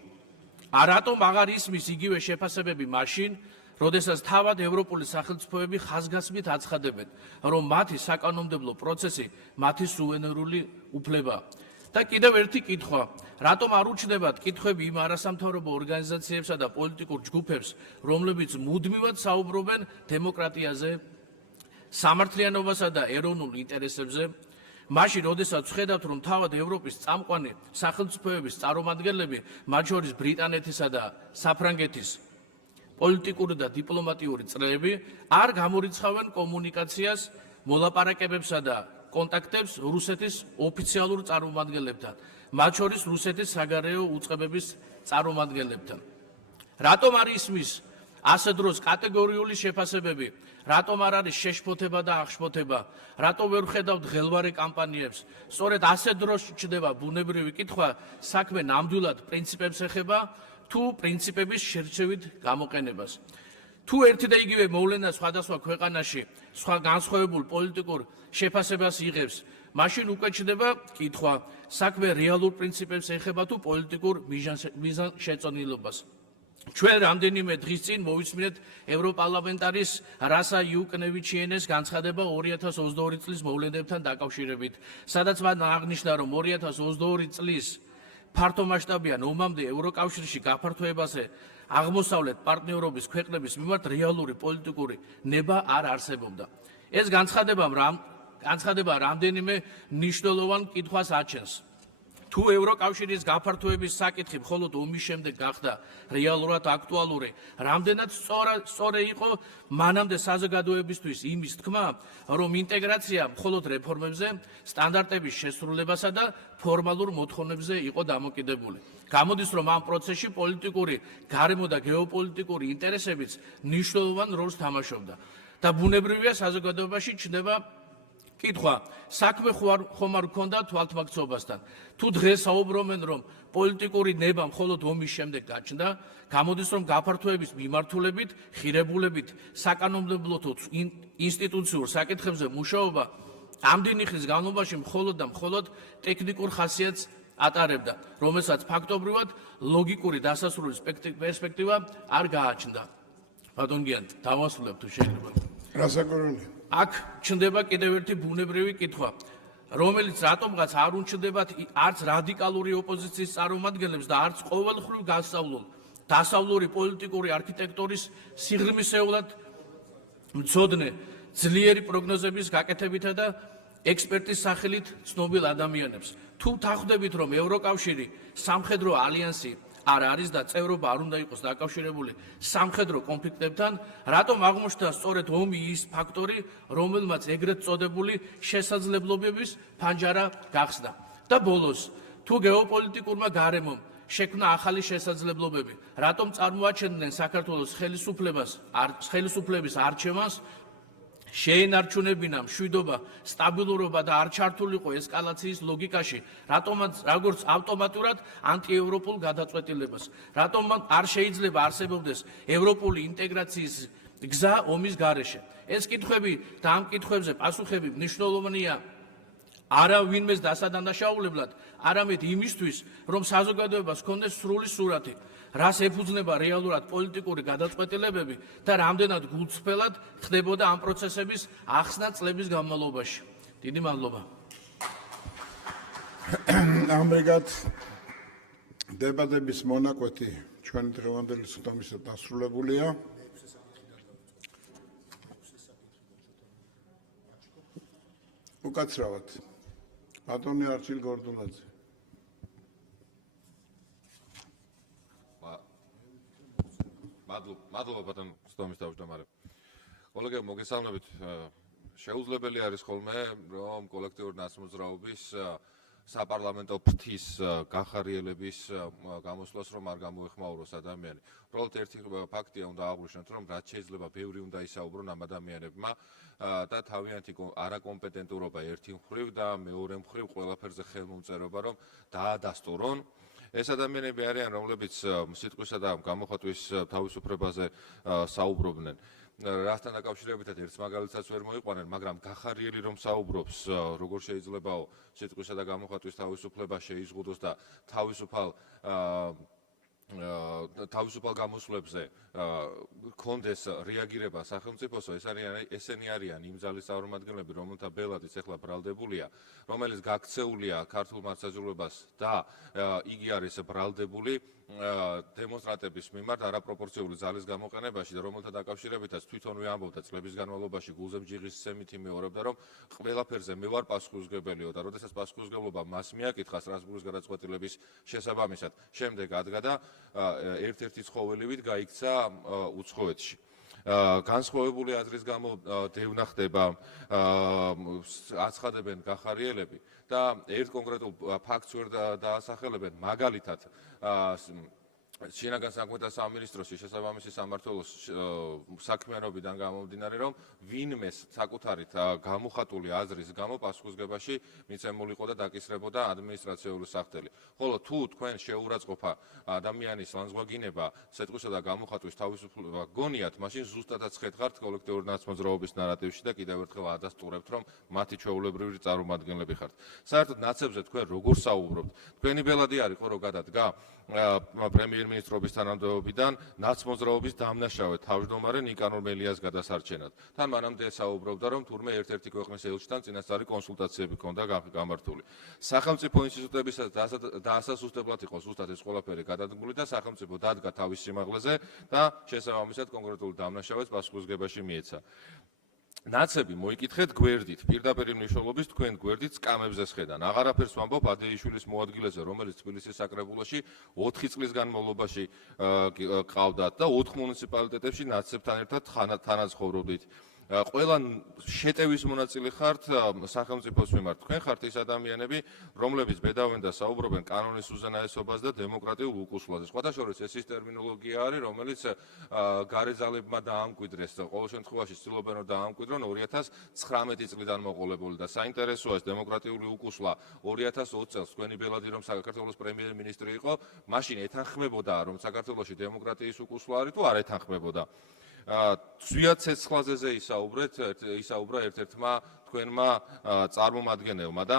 რატომ აღარ ისმის იგივე შეფასებები მაშინ, როდესაც თავად ევროპული სახელმწიფოები ხაზგასმით აცხადებენ, რომ მათი საკანონმდებლო პროცესი მათი სუვერენული უფლებაა. და კიდევ ერთი კითხვა, რატომ არ უჩნდებათ კითხვები იმ არასამთავრობო ორგანიზაციებსა და პოლიტიკურ ჯგუფებს, რომლებიც მუდმივად საუბრობენ დემოკრატიაზე, სამართლიანობასა და ეროვნულ ინტერესებზე? მაშინ, როდესაც ვხედავთ, რომ თავად ევროპის წამყვანი სახელმწიფოების წარმომადგენლები, მათ შორის ბრიტანეთისა და საფრანგეთის პოლიტიკური და დიპლომატიური წრეები არ გამორიცხავენ კომუნიკაციას, მოლაპარაკებებსა და კონტაქტებს რუსეთის ოფიციალურ წარმომადგენლებთან, მათ შორის რუსეთის საგარეო უწყებების წარმომადგენლებთან. რატომ არ ისმის ასე დროს კატეგორიული შეფასებები, რატომ არ არის შეშფოთება და აღშფოთება, რატომ ვერ ვხედავთ ღელვარე კამპანიებს? სწორედ ასე დროს ჩნდება ბუნებრივი კითხვა, საქმე ნამდვილად პრინციპებს ეხება თუ პრინციპების შერჩევით გამოყენებას. თუ ერთი და იგივე მოვლენა სხვადასხვა ქვეყანაში სხვა განსხვავებულ პოლიტიკურ შეფასებას იღებს, მაშინ უკვე ჩნდება კითხვა, საქმე რეალურ პრინციპებს ეხება თუ პოლიტიკურ მიზანშეწონილობას. ჩვენ რამდენიმე დღის წინ მოვისმინეთ ევროპარლამენტარის რასა იუკნევიჩიენეს განცხადება 2022 წლის მოვლენებთან დაკავშირებით, სადაც მან აღნიშნა, რომ 2022 წლის ფართომასშტაბიან ომამდე ევროკავშირში გაფართოებაზე აღმოსავლეთ პარტნიორობის ქვეყნების მიმართ რეალური პოლიტიკური ნება არ არსებობდა. ეს განცხადება რამდენიმე მნიშვნელოვან კითხვას აჩენს. თუ ევროკავშირის გაფართოების საკითხი მხოლოდ ომის შემდეგ გახდა რეალურად აქტუალური, რამდენად სწორი იყო მანამდე საზოგადოებისთვის იმის თქმა, რომ ინტეგრაცია მხოლოდ რეფორმებზე, სტანდარტების შესრულებასა და ფორმალურ მოთხოვნებზე იყო დამოკიდებული. გამოდის, რომ ამ პროცესში პოლიტიკური, გარემო და გეოპოლიტიკური ინტერესებიც მნიშვნელოვან როლს თამაშობდა და ბუნებრივია საზოგადოებაში ჩნდება კითხვა, საქმე ხომ არ გქონდა თვალთმაქცობასთან. თუ დღეს საუბრობენ, რომ პოლიტიკური ნება მხოლოდ ომის შემდეგ გაჩნდა, გამოდის, რომ გაფართოების მიმართულებით, ხირებულებით, საკანონმდებლო ინსტიტუციურ საკითხებზე მუშაობა ამდენი ხნის განმავლობაში მხოლოდ და მხოლოდ ტექნიკურ ხასიათს ატარებდა, რომელსაც ფაქტობრივად ლოგიკური დასასრულის პერსპექტივა არ გააჩნდა. ბატონ გიანდ, დავასრულებ თუ შეიძლება. რასაკურველი? აქ ჩნდება კიდევ ერთი ბუნებრივი კითხვა, რომელიც რატომღაც არ უნჩნდებათ არც რადიკალური ოპოზიციის წარმომადგენლებს და არც ყოველხრივ დასავლური პოლიტიკური არქიტექტურის სიღრმისეულად მცოდნე ძლიერი პროგნოზების გაკეთებითა და ექსპერტის სახელით ცნობილ ადამიანებს. თუ თანხმდებით, რომ ევროკავშირი სამხედრო ალიანსი არ არის და წევრობა არ უნდა იყოს დაკავშირებული სამხედრო კონფლიქტებთან, რატომ აღმოჩნდა სწორედ ომი ის ფაქტორი, რომელმაც ეგრეთ წოდებული შესაძლებლობების ფანჯარა გახსნა. და ბოლოს, თუ გეოპოლიტიკურმა გარემომ შექმნა ახალი შესაძლებლობები, რატომ წარმოაჩენდნენ საქართველოს ხელისუფლების არჩევანს, შეენარჩუნებინა მშვიდობა, სტაბილურობა და არ ჩართულიყო ესკალაციის ლოგიკაში, რატომაც როგორც ავტომატურად ანტიევროპულ გადაწყვეტილებას, რატომ არ შეიძლება არსებობდეს ევროპული ინტეგრაციის გზა ომის გარეშე. ეს კითხვები და ამ კითხვებზე პასუხები მნიშვნელოვანია არა ვინმეს დასადანაშაულებლად, არამედ იმისთვის, რომ საზოგადოებას ჰქონდეს სრული სურათი, რას ეფუძნება რეალურად პოლიტიკური გადაწყვეტილებები და რამდენად გულწრფელად ხდებოდა ამ პროცესების ახსნა წლების განმავლობაში. დიდი მადლობა. ამრიგად დებატების მონაკვეთი ჩვენი დღევანდელი სხდომისა დასრულებულია. უკაცრავად. ბატონი არჩილ გორდუნაძე. მადლობა ბატონ სტომის თავმჯდომარე. კოლეგებო, მოგესალმებით. შეუძლებელი არის ხოლმე, რომ კოლექტიური ნაცმოძრაობის საპარლამენტო ფრთის გახარიელების გამოსვლას რომ არ გამოეხმაუროს ადამიანი. უბრალოდ ერთი ფაქტია უნდა აღვნიშნოთ, რომ რაც შეიძლება ბევრი უნდა ისაუბრონ ამ ადამიანებმა და თავიანთი არაკომპეტენტურობა ერთი მხრივ და მეორე მხრივ ყველაფერზე ხელმომწერობა რომ დაადასტურონ. ეს ადამიანები არიან, რომლებიც სიტყვისა და გამოხატვის თავისუფლებაზე საუბრობდნენ. რასთან დაკავშირებითაც ერთ მაგალითსაც ვერ მოიყვანენ, მაგრამ გახარიელი რომ საუბრობს, როგორ შეიძლებაო სიტყვისა და გამოხატვის თავისუფლება შეიზღუდოს და თავისუფალ გამოსვლებზე კონდეს რეაგირება სახელმწიფოსო, ესენი არიან იმ ძალის წარმომადგენლები, რომელთა ბელადიც ახლა ბრალდებულია, რომელიც გაქცეულია ქართულ მართლმსაჯულებას და იგი არის ბრალდებული დემონსტრანტების მიმართ არაპროპორციული ძალის გამოყენებაში და რომელთა დაკავშირებითაც თვითონვე ამბობდა წლების განმავლობაში გულზემჯიღის სემითი მეორებდა, რომ ყველაფერზე მე ვარ პასუხისმგებელიო და როდესაც პასუხისმგებლობა მას მიაკითხა სტრასბურგის გადაწყვეტილების შესაბამისად, შემდეგ ადგა ერთ-ერთი ცხოველივით გაიქცა უცხოეთში. განსხვავებული აზრის გამო დევნა ხდება, აცხადებენ გახარიელები და ერთ კონკრეტულ ფაქტს ვერ დაასახელებენ, მაგალითად შინაგან საქმეთა სამინისტროში შესაბამისი სამმართველოს საქმიანობიდან გამომდინარე, რომ ვინმეს საკუთარი გამოხატული აზრის გამო პასუხისმგებაში მიცემულიყო და დაკისრებოდა ადმინისტრაციული სახელი. ხოლო თუ თქვენ შეურაცხყოფა ადამიანის ლანძღვაგინება, სიტყვისა და გამოხატვის თავისუფლება გონიათ, მაშინ ზუსტადაც ხეთხართ კოლექტიური ნაცმოძრაობის ნარატივში და კიდევ ერთხელ ადასტურებთ, რომ მათი ჩვეულებრივი წარმომადგენლები ხართ. საერთოდ ნაცებზე თქვენ როგორ საუბრობთ? თქვენი ბელადი არის ხო, რომ გადადგა პრემიერ-მინისტრობის თანამდებობიდან ნაცმოძრაობის დამნაშავედ თავმჯდომარე ნიკანორ მელიას გადასარჩენად. თან მანამდე საუბრობდა, რომ თურმე ერთ-ერთი ქვეყნის ელჩთან წინასწარი კონსულტაციები ჰქონდა გამართული. სახელმწიფო ინსტიტუტებისაც დაასასუსტებლად იყო ზუსტად ეს ყველაფერი გადადგმული და სახელმწიფო დადგა თავის სიმაღლეზე და შესაბამისად კონკრეტულ დამნაშავედს პასუხისმგებაში მიეცა. ნაცები მოიკითხეთ გვერდით, პირდაპირ მნიშვნელობის თქვენ გვერდით სკამებზე სხედან. აღარაფერს ვამბობ ადეიშვილის მოადგილეზე, რომელიც თბილისის საკრებულოში 4 წლის განმავლობაში ყავდათ და 4 მუნიციპალიტეტებში ნაცებთან ერთად თანაცხოვრობდით. ყველა შეტევის მონაწილე ხართ სახელმწიფოს მიმართ. თქვენ ხართ ის ადამიანები, რომლებიც ბედავენ და საუბრობენ კანონის უზენაესობას და დემოკრატიულ უკუსვლაზე. სხვათა შორის ეს ის ტერმინოლოგია არის, რომელიც გარეძალებმა დაამკვიდრეს და ყოველ შემთხვევაში ცდილობენ რომ დაამკვიდრონ 2019 წლიდან მოყოლებული და საინტერესოა ეს დემოკრატიული უკუსვლა 2020 წელს თქვენი ბელადი რომ საქართველოს პრემიერ-მინისტრი იყო, მაშინ ეთანხმებოდა რომ საქართველოში დემოკრატიის უკუსვლა არის თუ არ ეთანხმებოდა. ზვიად ცეცხლაზე ისაუბრა ერთ-ერთმა თქვენმა წარმომადგენელმა და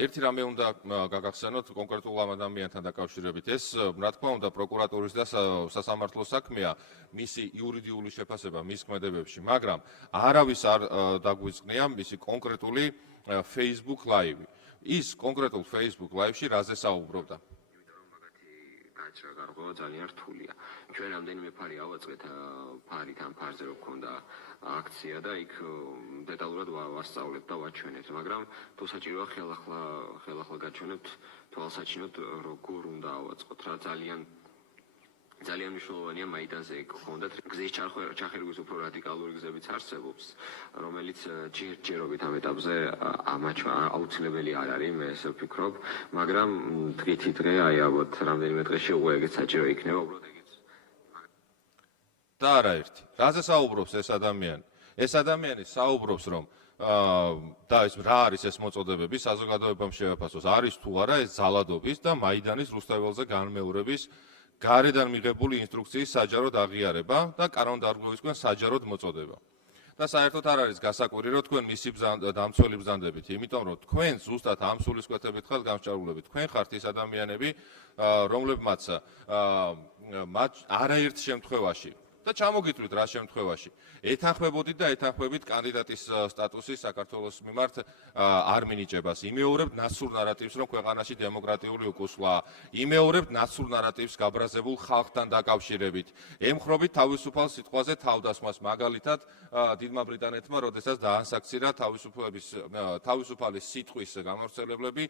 ერთი რამე უნდა გაგახსენოთ კონკრეტულ ამ ადამიანთან დაკავშირებით. ეს რა თქმა უნდა პროკურატურის და სასამართლოს საქმეა, მისი იურიდიული შეფასება მის ქმედებებში, მაგრამ არავის არ დაგვიწყნია მისი კონკრეტული Facebook Live. ის კონკრეტულ Facebook Live-ში რაზე საუბრობდა? გარღვევა ძალიან რთულია. ჩვენ რამდენიმე ფარი ავაწყეთ ფარით ამ ფარზე რო გქონდა აქცია და იქ დეტალურად ვასწავლეთ და ვაჩვენეთ, მაგრამ თუ საჭიროა ხელახლა გაჩვენებთ თვალსაჩინოდ როგორ უნდა ავაწყოთ რა ძალიან მნიშვნელოვანია მაიდანზე გქონდათ გზის ჩახერგვის უფრო რადიკალური გზებიც არსებობს, რომელიც ჯერჯერობით ამ ეტაპზე აუცილებელი არ არის, მე ესე ვფიქრობ, მაგრამ დღითი დღე აი ალბათ რამდენიმე დღეში უკვე ეგეც საჭირო იქნება, უბრალოდ ეგეც. და არაერთი. რაზე საუბრობს ეს ადამიანი? ეს ადამიანი საუბრობს, რომ და ეს რა არის ეს მოწოდებები, საზოგადოებამ შეაფასოს, არის თუ არა ეს ძალადობის და მაიდანის რუსთაველზე განმეორების გარედან მიღებული ინსტრუქციის საჯაროდ აღიარება და კანონდარღვევისგან საჯაროდ მოწოდება. და საერთოდ არ არის გასაკვირი, რომ თქვენ მისი დამცველი ბრძანდებით, იმიტომ რომ თქვენ ზუსტად ამ სულისკვეთებით ხართ გამსჭარულები. თქვენ ხართ ის ადამიანები, რომლებმაც არაერთ შემთხვევაში და ჩამოგიტყვით რა შემთხვევაში ეთანხმებოდით და ეთანხმებით კანდიდატის სტატუსის საქართველოს მიმართ არ მინიჭებას. იმეორებთ ნაცურ ნარატივს, რომ ქვეყანაში დემოკრატიული უკუსვლაა. იმეორებთ ნაცურ ნარატივს გაბრაზებულ ხალხთან დაკავშირებით. ემხრობით თავისუფალ სიტყვაზე თავდასხმას, მაგალითად დიდმა ბრიტანეთმა, როდესაც დაანსაქცირა თავისუფალი სიტყვის გამავრცელებლები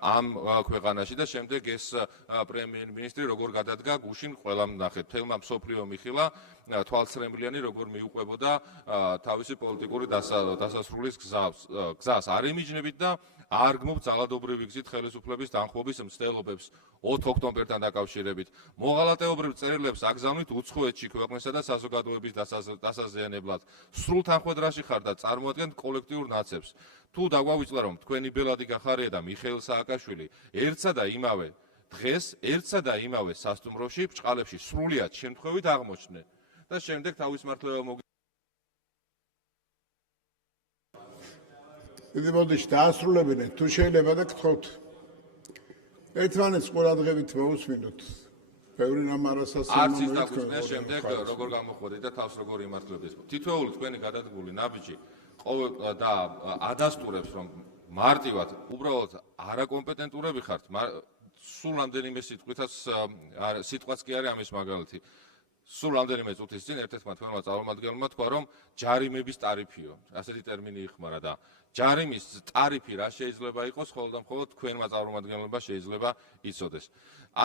ამ ქვეყანაში და შემდეგ ეს პრემიერ-მინისტრი როგორ გადადგა გუშინ ყველამ ნახეთ. თელმა მსოფლიო მიხილა თვალსრემლიანი როგორ მიუყვებოდა თავისი პოლიტიკური დასასრულის გზას. არ იმიჯნებით და არ გმობთ ძალადობრივი გზით ხელისუფლების დამხობის მცდელობებს 4 ოქტომბერთან დაკავშირებით. მოღალატეობრივ წერილებს აგზავნით უცხოეთში ქვეყნისა და საზოგადოების დასაზიანებლად. სრულ თანხმედრაში ხართ და წარმოადგენთ კოლექტიურ ნაცებს. თუ დაგვავიწყდა რომ თქვენი ბელადი გახარია და მიხეილ სააკაშვილი ერთსა და იმავე დღეს ერთსა და იმავე სასტუმროში ბჭყალებში სრულიად შემთხვევით აღმოჩნდნენ და შემდეგ თავის მართლობა დიდი მოდიში დაასრულებინეთ თუ შეიძლება და გთხოვთ ერთმანეთს ყურადღებით მოусმინოთ ბევრი რამ არასასიამოვნოა არც ის დაგვიწყდა შემდეგ როგორ გამოხვედით და თავს როგორ იმართლებდეს თითოეული თქვენი გადადგმული ნაბიჯი და ადასტურებს რომ მარტივად უბრალოდ არაკომპეტენტურები ხართ სულ რამდენიმე სიტყვაც კი არის ამის მაგალითი სულ რამდენიმე წუთის წინ ერთ-ერთმა თქვენმა წარმომადგენელმა თქვა რომ ჯარიმების ტარიფიო ასეთი ტერმინი იხმარა და ჯარიმის ტარიფი რა შეიძლება იყოს მხოლოდ და მხოლოდ თქვენმა წარმომადგენლებმა შეიძლება იცოდეს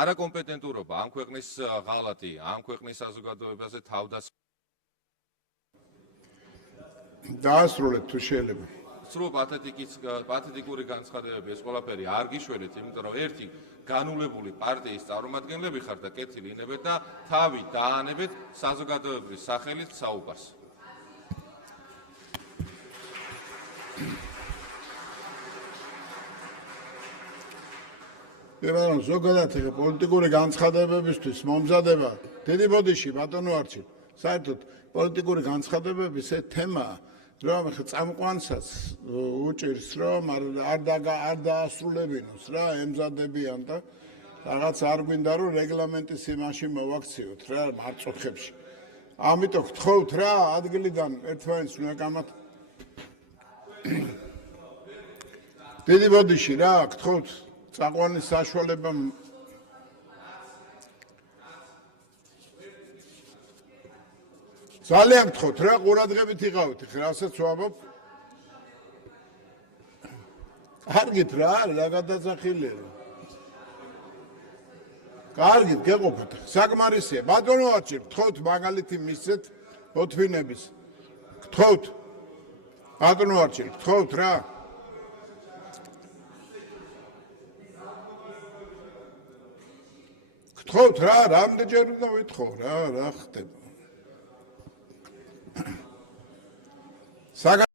არაკომპეტენტურობა ამ ქვეყნის ღალატი ამ ქვეყნის საზოგადოებაზე დაასრულეთ თუ შეიძლება სრულ პათეტიკური განცხადებები ეს ყველაფერი არ გიშველეთ იმიტომ რომ ერთი განულებული პარტიის წარმომადგენლები ხართ და კეთილი ინებეთ და თავი დაანებეთ საზოგადოებრივი სახელით საუბარს მაგრამ ზოგადად პოლიტიკური განცხადებებისთვის მომზადება დიდი ბოდიში ბატონო არჩილ საერთოდ პოლიტიკური განცხადებების ეს თემაა რომ წამყვანსაც უჭირს რომ არ დაასრულებინოს რა ემზადებიან და რაღაც არ გვინდა რომ რეგლამენტის იმაში მოვაქციოთ რა მარწუხებში ამიტომ გთხოვთ რა ადგილიდან ერთმანეთს უნდა გამათ დიდი ბოდიში რა გთხოვთ წაყვანის საშუალება ძალიან გთხოვთ რა ყურადღებით იყავით რასაც ვამბობ კარგით რა რა გადაძახილია კარგით გეყოფათ საკმარისია ბატონო არჩილ გთხოვთ მაგალითი მისცეთ ოთვინების გთხოვთ ბატონო არჩილ გთხოვთ რა გთხოვთ რა რამდენჯერ უნდა ვითხოვ რა ხდება